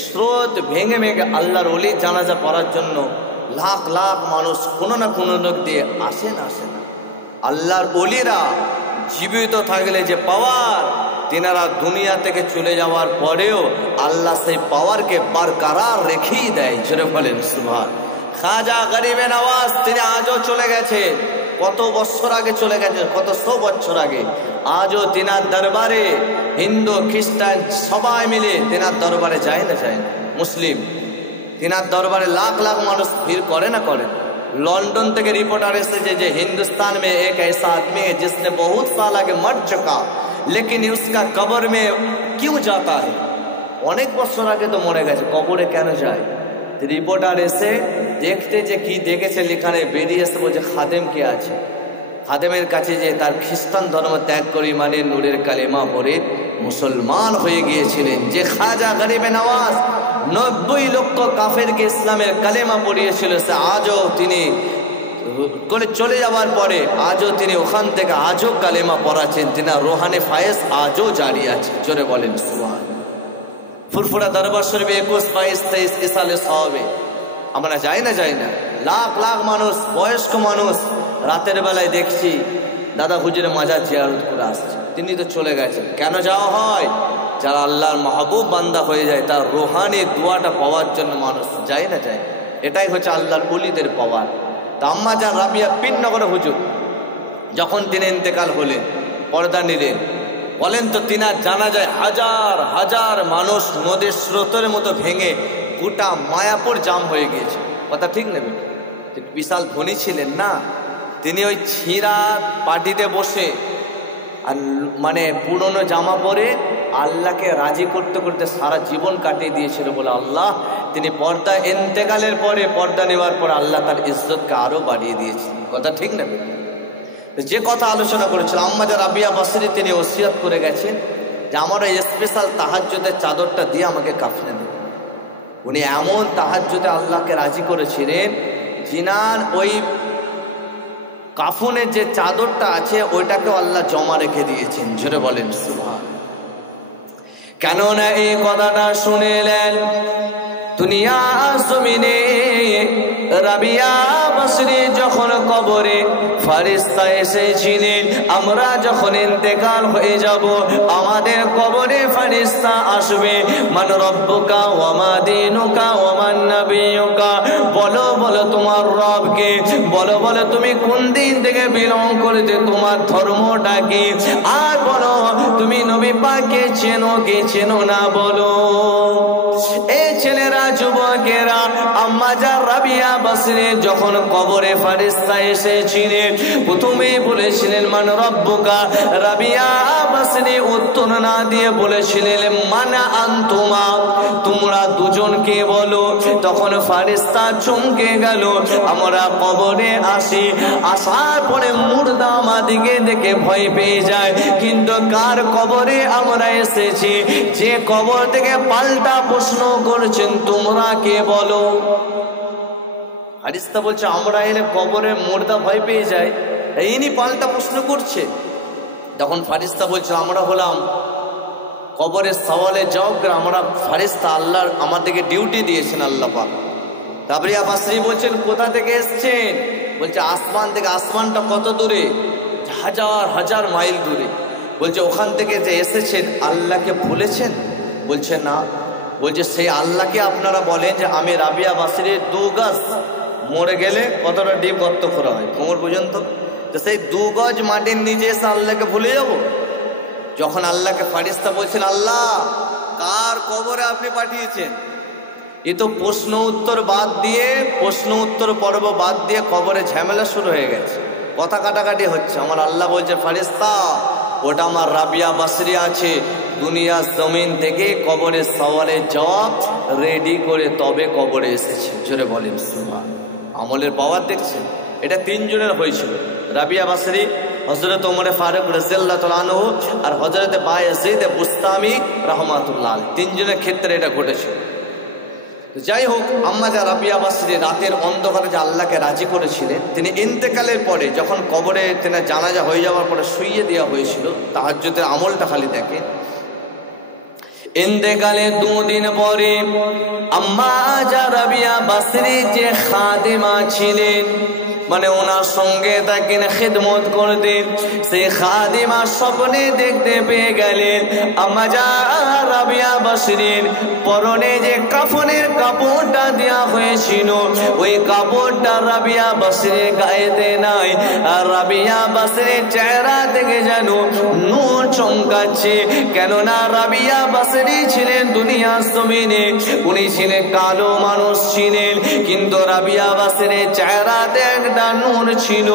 স্রোত ভেঙে ভেঙে আল্লাহর ওলির জানাজা পড়ার জন্য লাখ লাখ মানুষ কোনো না কোনো লোক দিয়ে আসে না। আল্লাহর ওলিরা জীবিত থাকলে যে পাওয়ার, তেনারা দুনিয়া থেকে চলে যাওয়ার পরেও আল্লাহ সেই পাওয়ারকে বরকরার রেখেই দেয়। জোরে বলেন সুবহান। খাজা গরিবে নওয়াজ তিনি আজও চলে গেছে, কত বছর আগে চলে গেছে, কত 100 বছর আগে। আজও তিনার দরবারে হিন্দু খ্রিস্টান সবাই মিলে তিনার দরবারে যায় না মুসলিম, তিনার দরবারে লাখ লাখ মানুষ ভিড় করে না করে। लंदन থেকে रिपोर्टर एसेছে যে हिंदुस्तान में एक ऐसा आदमी है जिसने बहुत साल आगे मर चुका, लेकिन उसका कब्र में क्यों जाता है? অনেক বছর আগে তো মরে গেছে, কবরে কেন যায়? রিপোর্টার এসে দেখতে যে কি দেখেছে লেখানে বেরিয়ে এসে বলছে খাদেম কে আছে, খাদেমের কাছে যে তার খ্রিস্টান ধর্ম ত্যাগ করে মানে নূরের কালেমা পড়ে মুসলমান হয়ে গিয়েছিলেন। যে খাজা গরিবে নওয়াজ 90 লক্ষ কাফেরকে ইসলামের কালেমা পড়িয়েছিল, সে আজও তিনি চলে যাওয়ার পরে আজও তিনি ওখান থেকে আজও কালেমা পড়াচ্ছেন। তিনি রোহানে ফায়েজ আজও জারি আছে। জোরে বলেন সুবহান। ফুরফুরা দরবার শরীফে 21, 22, 23 সালে সওয়াবে আমরা যাই না লাখ লাখ মানুষ, বয়স্ক মানুষ রাতের বেলায় দেখছি দাদা হুজুরের মাজার জিয়ারত করে আসছে। তিনি তো চলে গেছেন, কেন যাওয়া হয়? যারা আল্লাহর মাহবুব বান্দা হয়ে যায় তার রুহানি দোয়াটা পাওয়ার জন্য মানুষ যায় না। এটাই হচ্ছে আল্লাহর ওলিদের পাওয়ার। তা আম্মা জান রাবিয়া পিননগর হুজুর যখন তিনি ইন্তেকাল হলেন, পর্দা নিলেন, বলেন তো তিনার জানাজায় হাজার হাজার মানুষ নদীর স্রোতের মতো ভেঙে গোটা মায়াপুর জাম হয়ে গিয়েছে। কথা ঠিক নেবে? বিশাল ধনী ছিলেন না, তিনি ওই ছিঁড়া পাটিতে বসে আর মানে পুরনো জামা পরে আল্লাহকে রাজি করতে করতে সারা জীবন কাটিয়ে দিয়েছিল বলে আল্লাহ তিনি পর্দা ইন্তেকালের পরে, পর্দা নেওয়ার পর আল্লাহ তার ইজ্জতকে আরো বাড়িয়ে দিয়েছেন। কথা ঠিক নেবে? যে কথা আলোচনা করেছিল আম্মা জান রাবিয়া বসরি তিনি ওসিয়ত করে গেছেন যে আমার ওই স্পেশাল তাহাজ্জুদের চাদরটা দিয়ে আমাকে কাফনে দেবে। উনি এমন তাহাজ্জুদে আল্লাহকে রাজি করেছিলেন, জিনার ওই কাফনের যে চাদরটা আছে ওইটাকেও আল্লাহ জমা রেখে দিয়েছেন। জোরে বলেন সুবহান। কেননা এই কথাটা শুনেলেন দুনিয়া জমিনে রাবিয়া বসরি যখন কবরে ফেরেশতা এসেছিলেন, আমরা যখন ইন্তেকাল হয়ে যাব আমাদের কবরে ফেরেশতা আসবে, মান রব্বুকা ওয়া মা দীনুকা ওয়া মান নাবিয়ুকা, বলো তোমার রবকে, বলো তুমি কোন দিন থেকে বিলং করেছে, তোমার ধর্মটা কি, আর বলো তুমি নবী পাককে চেনো কি চেনো না বলো। এই ছেলেরা যুবকেরা আম্মা জান রাবিয়া বসরি যখন কবরে ফেরেশতা এসেছিলেন প্রথমে বলেছিলেন মান রব্বুকা, রাবিয়া বসরি উত্তর না দিয়ে বলেছিলেন মান আনতুমা, তোমরা দুজন কে বলো। তখন ফেরেশতা চমকে গেল। আমরা কবরে আসি, আসার পরে মুর্দা আমাদিকে দেখে ভয় পেয়ে যায়, কিন্তু কার কবরে আমরা এসেছি যে কবর থেকে পাল্টা প্রশ্ন করছেন তোমরা কে বলো। ফেরেশতা বলছে আমরা এলে কবরে মুর্দা ভয় পেয়ে যায়, ইনি পাল্টা প্রশ্ন করছে। তখন ফেরেশতা বলছে আমরা হলাম কবরের সওয়ালে জবাব করে আমরা ফেরেশতা, আল্লাহ আমাদেরকে ডিউটি দিয়েছেন আল্লাহ পাক। রাবিয়া বসরি বলছেন কোথা থেকে এসছেন? বলছে আসমান থেকে। আসমানটা কত দূরে? হাজার হাজার মাইল দূরে। বলছে ওখান থেকে যে এসেছেন আল্লাহকে ভুলেছেন? বলছে না। বলছে সেই আল্লাহকে আপনারা বলেন যে আমি রাবিয়া বসরির 2 গজ মরে গেলে কতটা ডিপ গর্ত করা হয় কোমর পর্যন্ত, তো সেই 2 গজ মাটির নিচে এসে আল্লাহকে ভুলে যাব? যখন আল্লাহকে ফেরেশতা বলছেন আল্লাহ কার কবরে আপনি পাঠিয়েছেন, এ তো প্রশ্ন উত্তর বাদ দিয়ে, প্রশ্ন উত্তর পর্ব বাদ দিয়ে কবরে ঝামেলা শুরু হয়ে গেছে, কথা কাটাকাটি হচ্ছে। আমার আল্লাহ বলছে ফেরেশতা ওটা আমার রাবিয়া বসরি আছে, দুনিয়া জমিন থেকে কবরের সওয়ালের জবাব রেডি করে তবে কবরে এসেছে। জোরে বলেন সুবহান। আমলের পাওয়ার দেখছেন। এটা 3 জনের হয়েছিল, রাবিয়া বসরি, হযরত ওমর ফারুক রাদিয়াল্লাহু তাআলা আনহু আর হযরত বায়েজিদ বুস্তামি রাহমাতুল্লাহ, 3 জনের ক্ষেত্রে এটা ঘটেছে। যাই হোক, আম্মা যা রাবিয়া বসরি রাতের অন্ধকারে যে আল্লাহকে রাজি করেছিলেন, তিনি ইন্তেকালের পরে যখন কবরে তেনার জানাজা হয়ে যাওয়ার পরে শুইয়ে দেওয়া হয়েছিল, তাহাজ্জুদের আমলটা খালি দেখেন। ইন্তেকালের 2 দিন পরে আম্মা যা রাবিয়া বসরি যে খাদেমা ছিলেন, মানে ওনার সঙ্গে তাকে খিদমত করতেন, সেই খাদিমা স্বপ্নে দেখতে পেয়ে গেলেন আম্মা যা রাবিয়া বসরির পরনে যে কাফনের কাপড়টা দেওয়া হয়েছিল ওই কাপড়টা রাবিয়া বসরির গায়েতে নাই। আর রাবিয়া বসরির চেহারা থেকে যেন নূর চমকাচ্ছে, কেননা রাবিয়া বসরি ছিলেন দুনিয়ার জমিনে, উনি ছিলেন কালো মানুষ ছিলেন, কিন্তু রাবিয়া বসরির চেহারাতে একটা নূর ছিল।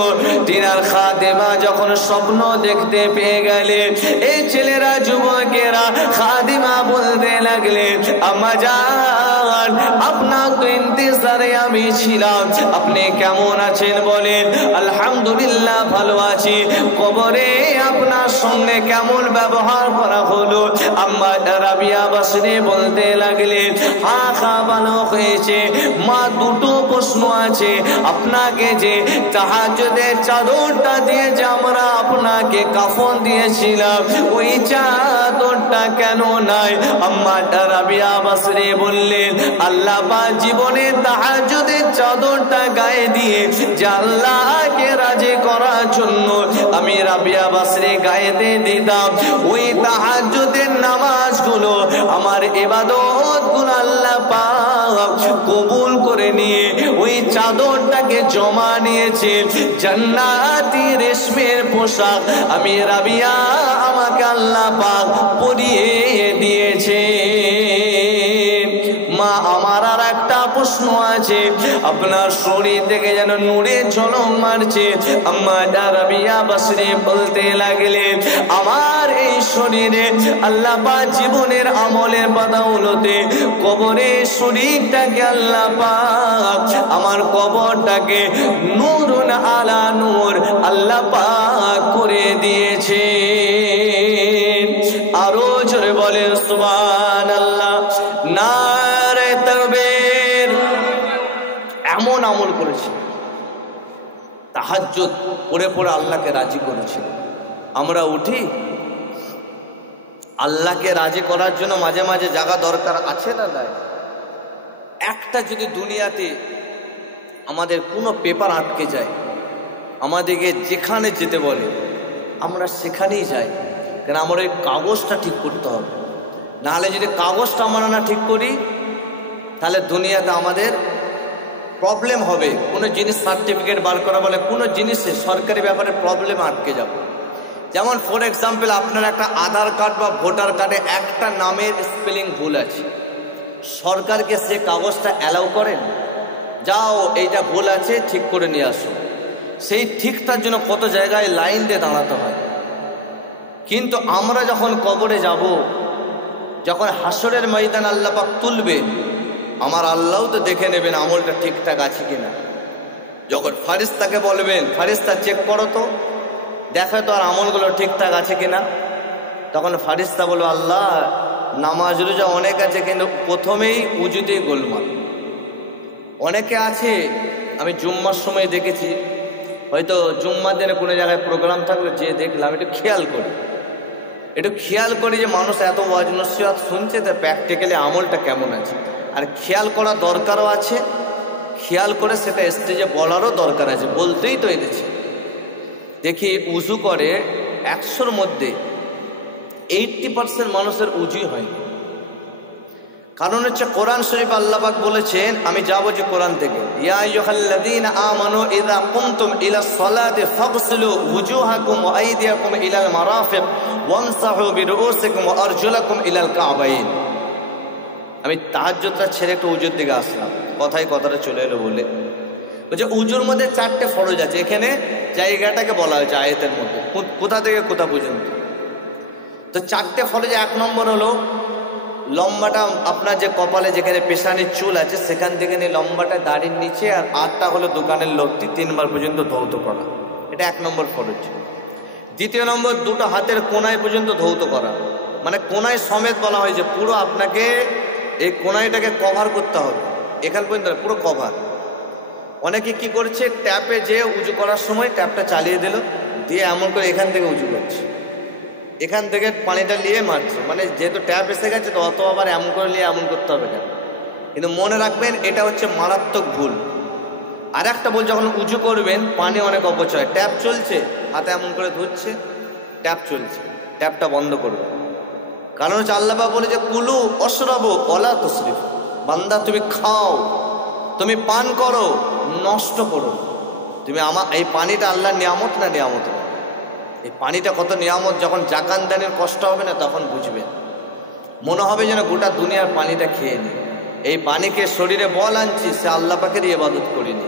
তিনার খাদেমা যখন স্বপ্ন দেখতে পেয়ে গেলেন, এই ছেলেরা যুবকেরা খাদিমা বলতে লাগলেন আম্মা জান আপনার তো ইন্তজারে আমি ছিলাম, আপনি কেমন আছেন বলেন? আলহামদুলিল্লাহ ভালো আছি। কবরে আপনার সঙ্গে কেমন ব্যবহার করা হলো? আম্মা রাবিয়া বসরি বলতে লাগলেন হা ভালো হয়েছে মা, 2টো প্রশ্ন আছে। আপনাকে যে তাহাজ্জুদের চাদরটা দিয়ে যে আমরা আপনাকে কাফন দিয়েছিলাম ওই চাদরটা কেন নাই? আম্মা রাবিয়া বসরি বললেন আল্লাহ পাক জীবনে তাহাজ্জুদের চাদরটা গায়ে দিয়ে যে আল্লাহকে রাজি করার জন্য আমি রাবিয়া বসরি গায়েতে দিতাম, ওই তাহাজ্জুদের নামাজগুলো আমার ইবাদতগুলো আল্লাহ পাক কবুল করে নিয়ে ওই চাদরটাকে জমা নিয়েছে জান্নাতি রেশমের পোশাক আমি রাবিয়া আমাকে আল্লাহ পাক পরিয়ে দিয়েছে। মা আমার আর একটা প্রশ্ন আছে, আপনার শরীর থেকে যেন নূরে ঝলক মারছে। আম্মা রাবিয়া বসরি বলতে লাগলেন আমার এই শরীরে আল্লাহ পাক জীবনের আমলের বদৌলতে কবরের শরীরটাকে আল্লাহ পাক আমার কবরটাকে নূরুন আলা নূর আল্লাহ পাক করে দিয়েছে। আরো জোরে বলেন সুবহানাল্লাহ, নারে তাকবীর। এমন আমল করেছে, তাহাজ্জুদ পড়ে পড়ে আল্লাহকে রাজি করেছে। আমরা উঠি, আল্লাহকে রাজি করার জন্য মাঝে মাঝে জায়গা দরকার আছে না নাই? একটা যদি দুনিয়াতে আমাদের কোনো পেপার আটকে যায়, আমাদেরকে যেখানে যেতে বলে আমরা সেখানেই যাই, কারণ আমার ওই কাগজটা ঠিক করতে হবে। নাহলে যদি কাগজটা আমরা না ঠিক করি তাহলে দুনিয়াতে আমাদের প্রবলেম হবে। কোনো জিনিস সার্টিফিকেট বার করা বলে কোনো জিনিসে সরকারি ব্যাপারে প্রবলেম আটকে যাব। যেমন ফর এক্সাম্পল আপনার একটা আধার কার্ড বা ভোটার কার্ডে একটা নামের স্পেলিং ভুল আছে, সরকারকে সে কাগজটা অ্যালাউ করেন? যাও এইটা ভুল আছে, ঠিক করে নিয়ে আসো। সেই ঠিকটার জন্য কত জায়গায় লাইন দিয়ে দাঁড়াতে হয়। কিন্তু আমরা যখন কবরে যাব, যখন হাসরের ময়দান আল্লাহ পাক তুলবে, আমার আল্লাহও তো দেখে নেবেন আমলটা ঠিকঠাক আছে কিনা। যখন ফারিস্তাকে বলবেন, ফারিস্তা চেক করো তো, দেখো তো আর আমলগুলো ঠিকঠাক আছে কিনা। তখন ফারিস্তা বলবে, আল্লাহ নামাজ রোজা অনেক আছে, কিন্তু প্রথমেই উজুতেই গোলমাল। অনেকে আছে, আমি জুম্মার সময় দেখেছি, হয়তো জুম্মার দিনে কোনো জায়গায় প্রোগ্রাম থাকলে যে দেখলাম, একটু খেয়াল করি যে মানুষ এত ওয়াজ নসিহত শুনছে, তার প্র্যাকটিক্যালি আমলটা কেমন আছে। আর খেয়াল করা দরকারও আছে, খেয়াল করে সেটা স্টেজে বলারও দরকার আছে, বলতেই তো এনেছে। দেখি উজু করে 100-র মধ্যে 80% মানুষের উজুই হয়। কারণ হচ্ছে কোরআন শরীফ আল্লাহ পাক বলেছেন, আমি যা বলছি কোরআন থেকে, ইয়া আইয়ুহাল্লাযীনা আমানু ইযা কুমতুম ইলাস সালাতি ফাগসিলু ওয়ুজুহাকুম ওয়া আইদিয়াকুম ইলাল মারাফিক ওয়ামসাহু বিরুউসিকুম ওয়া আরজুলাকুম ইলাল কাবাইন। আমি তাহাজ্জুদটা ছেড়ে একটু উজুর দিকে আসলাম, কথাটা চলে এলো বলে। বলছে উজুর মধ্যে 4টে ফরজ আছে। এখানে জায়গাটাকে বলা হয়েছে আয়াতের মধ্যে, কোথা থেকে কোথা পর্যন্ত। তো 4টে ফরজে 1 নম্বর হলো লম্বাটা, আপনার যে কপালে যেখানে পেশানির চুল আছে সেখান থেকে নিয়ে লম্বাটা দাড়ির নিচে, আর 8টা হলো দোকানের লোকটি 3 বার পর্যন্ত ধৌত করা, এটা 1 নম্বর ফরজ। 2 নম্বর, 2টো হাতের কোনায় পর্যন্ত ধৌত করা, মানে কোনায় সমেত বলা হয় যে পুরো আপনাকে এই কোনাইটাকে কভার করতে হবে, এখান পর্যন্ত পুরো কভার। অনেকে কি করছে, ট্যাপে যে উজু করার সময় ট্যাপটা চালিয়ে দিল, দিয়ে এমন করে এখান থেকে উজু করছে, এখান থেকে পানিটা নিয়ে মারছে, মানে যেহেতু ট্যাপ এসে গেছে তো অত আবার এমন করে নিয়ে এমন করতে হবে কেন। কিন্তু মনে রাখবেন এটা হচ্ছে মারাত্মক ভুল। আর একটা ভুল, যখন উজু করবেন পানি অনেক অপচয়, ট্যাপ চলছে হাতে এমন করে ধুচ্ছে, ট্যাপ চলছে, ট্যাপটা বন্ধ করবে। কারণ হচ্ছে আল্লাহ পাক বলে যে কুলু অশরাবু ওয়ালা তুসরিফু, বান্দা তুমি খাও, তুমি পান করো, নষ্ট করো। তুমি এই পানিটা আল্লাহর নিয়ামত না, নিয়ামত না। এই পানিটা কত নিয়ামত, যখন জাকানদানের কষ্ট হবে না তখন বুঝবে, মনে হবে যেন গোটা দুনিয়ার পানিটা খেয়ে নি। এই পানিকে শরীরে বল আনছি, সে আল্লাহ পাকেরই ইবাদত করিনি।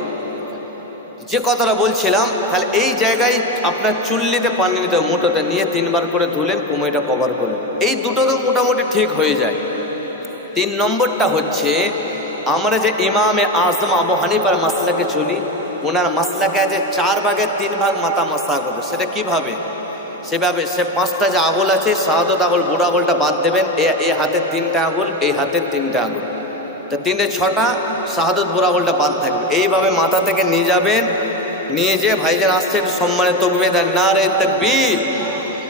যে কথাটা বলছিলাম, তাহলে এই জায়গায় আপনার চুল্লিতে পানি নিতে হবে, মুঠোতে নিয়ে 3 বার করে ধুলেন, কুমিটা কভার করলেন, এই দুটো তো মোটামুটি ঠিক হয়ে যায়। 3 নম্বরটা হচ্ছে, আমরা যে ইমামে আজম আবু হানিফার মাসলাকে চলি, ওনার মাসলাকে আছে 4 ভাগের 3 ভাগ মাথা মাসা করবে। সেটা কিভাবে? সেভাবে সে 5টা যে আঙুল আছে, শাহাদত আঙুল, বুড়ো আঙুলটা বাদ দেবেন, এই হাতের 3টা আঙুল, এই হাতের 3টা আঙুল, তো 3 এ 6টা, শাহাদত বুড়ো আঙুলটা বাদ থাকবে। এইভাবে মাথা থেকে নিয়ে যাবেন, নিয়ে যে ভাইজান আসছে একটু সম্মানে তকবীর দেন, নারে তাকবীর,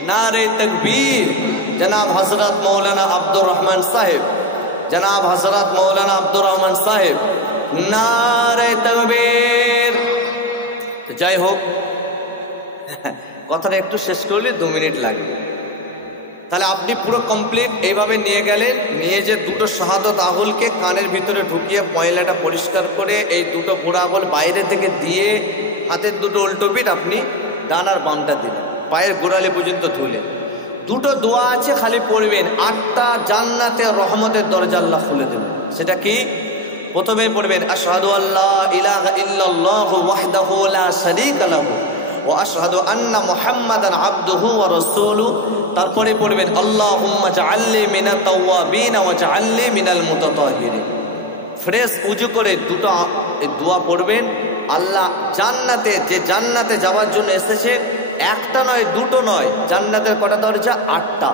নারে তাকবীর। জনাব হযরত মৌলানা আব্দুর রহমান সাহেব, জনাব হযরত মৌলানা আব্দুর রহমান সাহেব, নারে তাকবীর। যাই হোক, কথাটা একটু শেষ করলে 2 মিনিট লাগবে। তাহলে আপনি পুরো কমপ্লিট এইভাবে নিয়ে গেলেন, নিয়ে যে 2টো শাহাদত আঙুলকে কানের ভিতরে ঢুকিয়ে ময়লাটা পরিষ্কার করে এই 2টো বুড়া আঙুল বাইরে থেকে দিয়ে, হাতের 2টো উল্টো পিঠ আপনি ডান আর বামটা দিলেন, পায়ের গোড়ালি পর্যন্ত ধুলেন। 2টো দোয়া আছে, খালি পড়বেন, 8টা জান্নাতের রহমতের দরজা আল্লাহ খুলে দেবেন। সেটা কি? প্রথমে পড়বেন আশহাদু আল্লা ইলাহা ইল্লাল্লাহু ওয়াহদাহু লা শারীকা লাহু ওয়া আশহাদু আন্না মুহাম্মাদান আবদুহু ওয়া রাসূলুহু। তারপরে পড়বেন আল্লাহুম্মা জাআলনি মিনাত তাওয়াবিন ওয়া জাআলনি মিনাল মুতাতাহহিরিন। ফ্রেশ উজু করে 2টো দোয়া পড়বেন। আল্লাহ জান্নাতে, যে জান্নাতে যাওয়ার জন্য এসেছে, 1টা নয় 2টো নয়, জান্নাতের কটা দরজা? 8টা।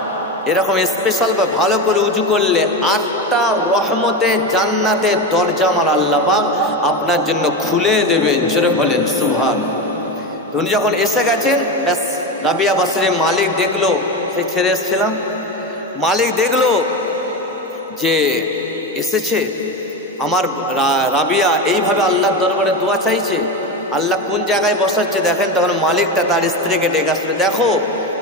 এরকম স্পেশাল বা ভালো করে উজু করলে 8টা রহমতে জান্নাতের দরজা আমার আল্লাহ পাক আপনার জন্য খুলে দেবেন। জোরে বলেন সুবহানাল্লাহ। উনি যখন এসে গেছেন, ব্যাস, রাবিয়া বাসরির মালিক দেখলো, সেই ছেড়ে এসেছিলাম, মালিক দেখলো যে এসেছে আমার রাবিয়া, এইভাবে আল্লাহর দরবারে দোয়া চাইছে, আল্লাহ কোন জায়গায় বসাচ্ছে দেখেন। তখন মালিকটা তার স্ত্রীকে ডেকে আসলে, দেখো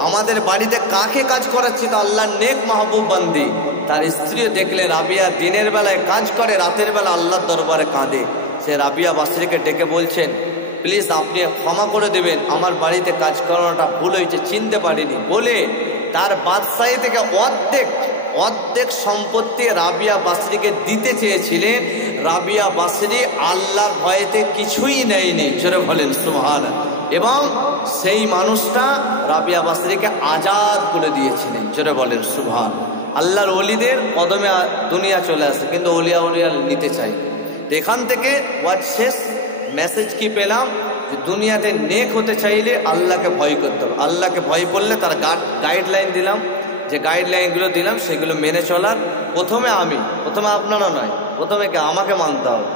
আমাদের বাড়িতে কাকে কাজ করাচ্ছি, তো আল্লাহর নেক মাহবুব বান্দি। তার স্ত্রীও দেখলে রাবিয়া দিনের বেলায় কাজ করে, রাতের বেলা আল্লাহর দরবারে কাঁদে। সে রাবিয়া বাসরিকে ডেকে বলছেন, প্লিজ আপনি ক্ষমা করে দেবেন, আমার বাড়িতে কাজ করানোটা ভুল হয়েছে, চিনতে পারিনি বলে তার বাদশাহী থেকে অর্ধেক সম্পত্তি রাবিয়া বাসরিকে দিতে চেয়েছিলেন। রাবিয়া বাসরি আল্লাহর ভয়েতে কিছুই নেয়নি, জোরে বলেন সুবহানাল্লাহ। এবং সেই মানুষটা রাবিয়া বাসরিকে আজাদ করে দিয়েছিলেন, জোরে বলেন সুবহানাল্লাহ। আল্লাহর ওলিদের কদমে দুনিয়া চলে আসে, কিন্তু ওলিয়া নিতে চাই। তো এখান থেকে ওয়াজ শেষ, মেসেজ কি পেলাম, যে দুনিয়াতে নেক হতে চাইলে আল্লাহকে ভয় করতে হবে। আল্লাহকে ভয় করলে তার গাইডলাইন দিলাম, যে গাইডলাইনগুলো দিলাম সেগুলো মেনে চলার। প্রথমে আপনারা নয়, প্রথমে আমাকে মানতে হবে।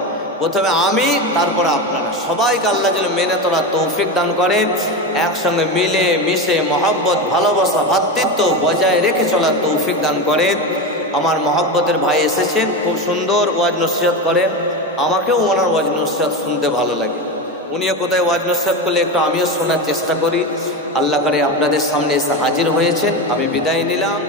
প্রথমে আমি, তারপরে আপনারা। সবাইকে আল্লাহ যেন মেনে চলার তৌফিক দান করেন, একসঙ্গে মিলে মিশে মহব্বত, ভালোবাসা, ভ্রাতৃত্ব বজায় রেখে চলার তৌফিক দান করেন। আমার মহব্বতের ভাই এসেছেন, খুব সুন্দর ওয়াজ নসিহত করেন, আমাকেও ওনার ওয়াজ নসিহত শুনতে ভালো লাগে। উনিও কোথায় ওয়াজ নসিহত করলে একটু আমিও শোনার চেষ্টা করি। আল্লাহ করে আপনাদের সামনে এসে হাজির হয়েছেন, আমি বিদায় নিলাম।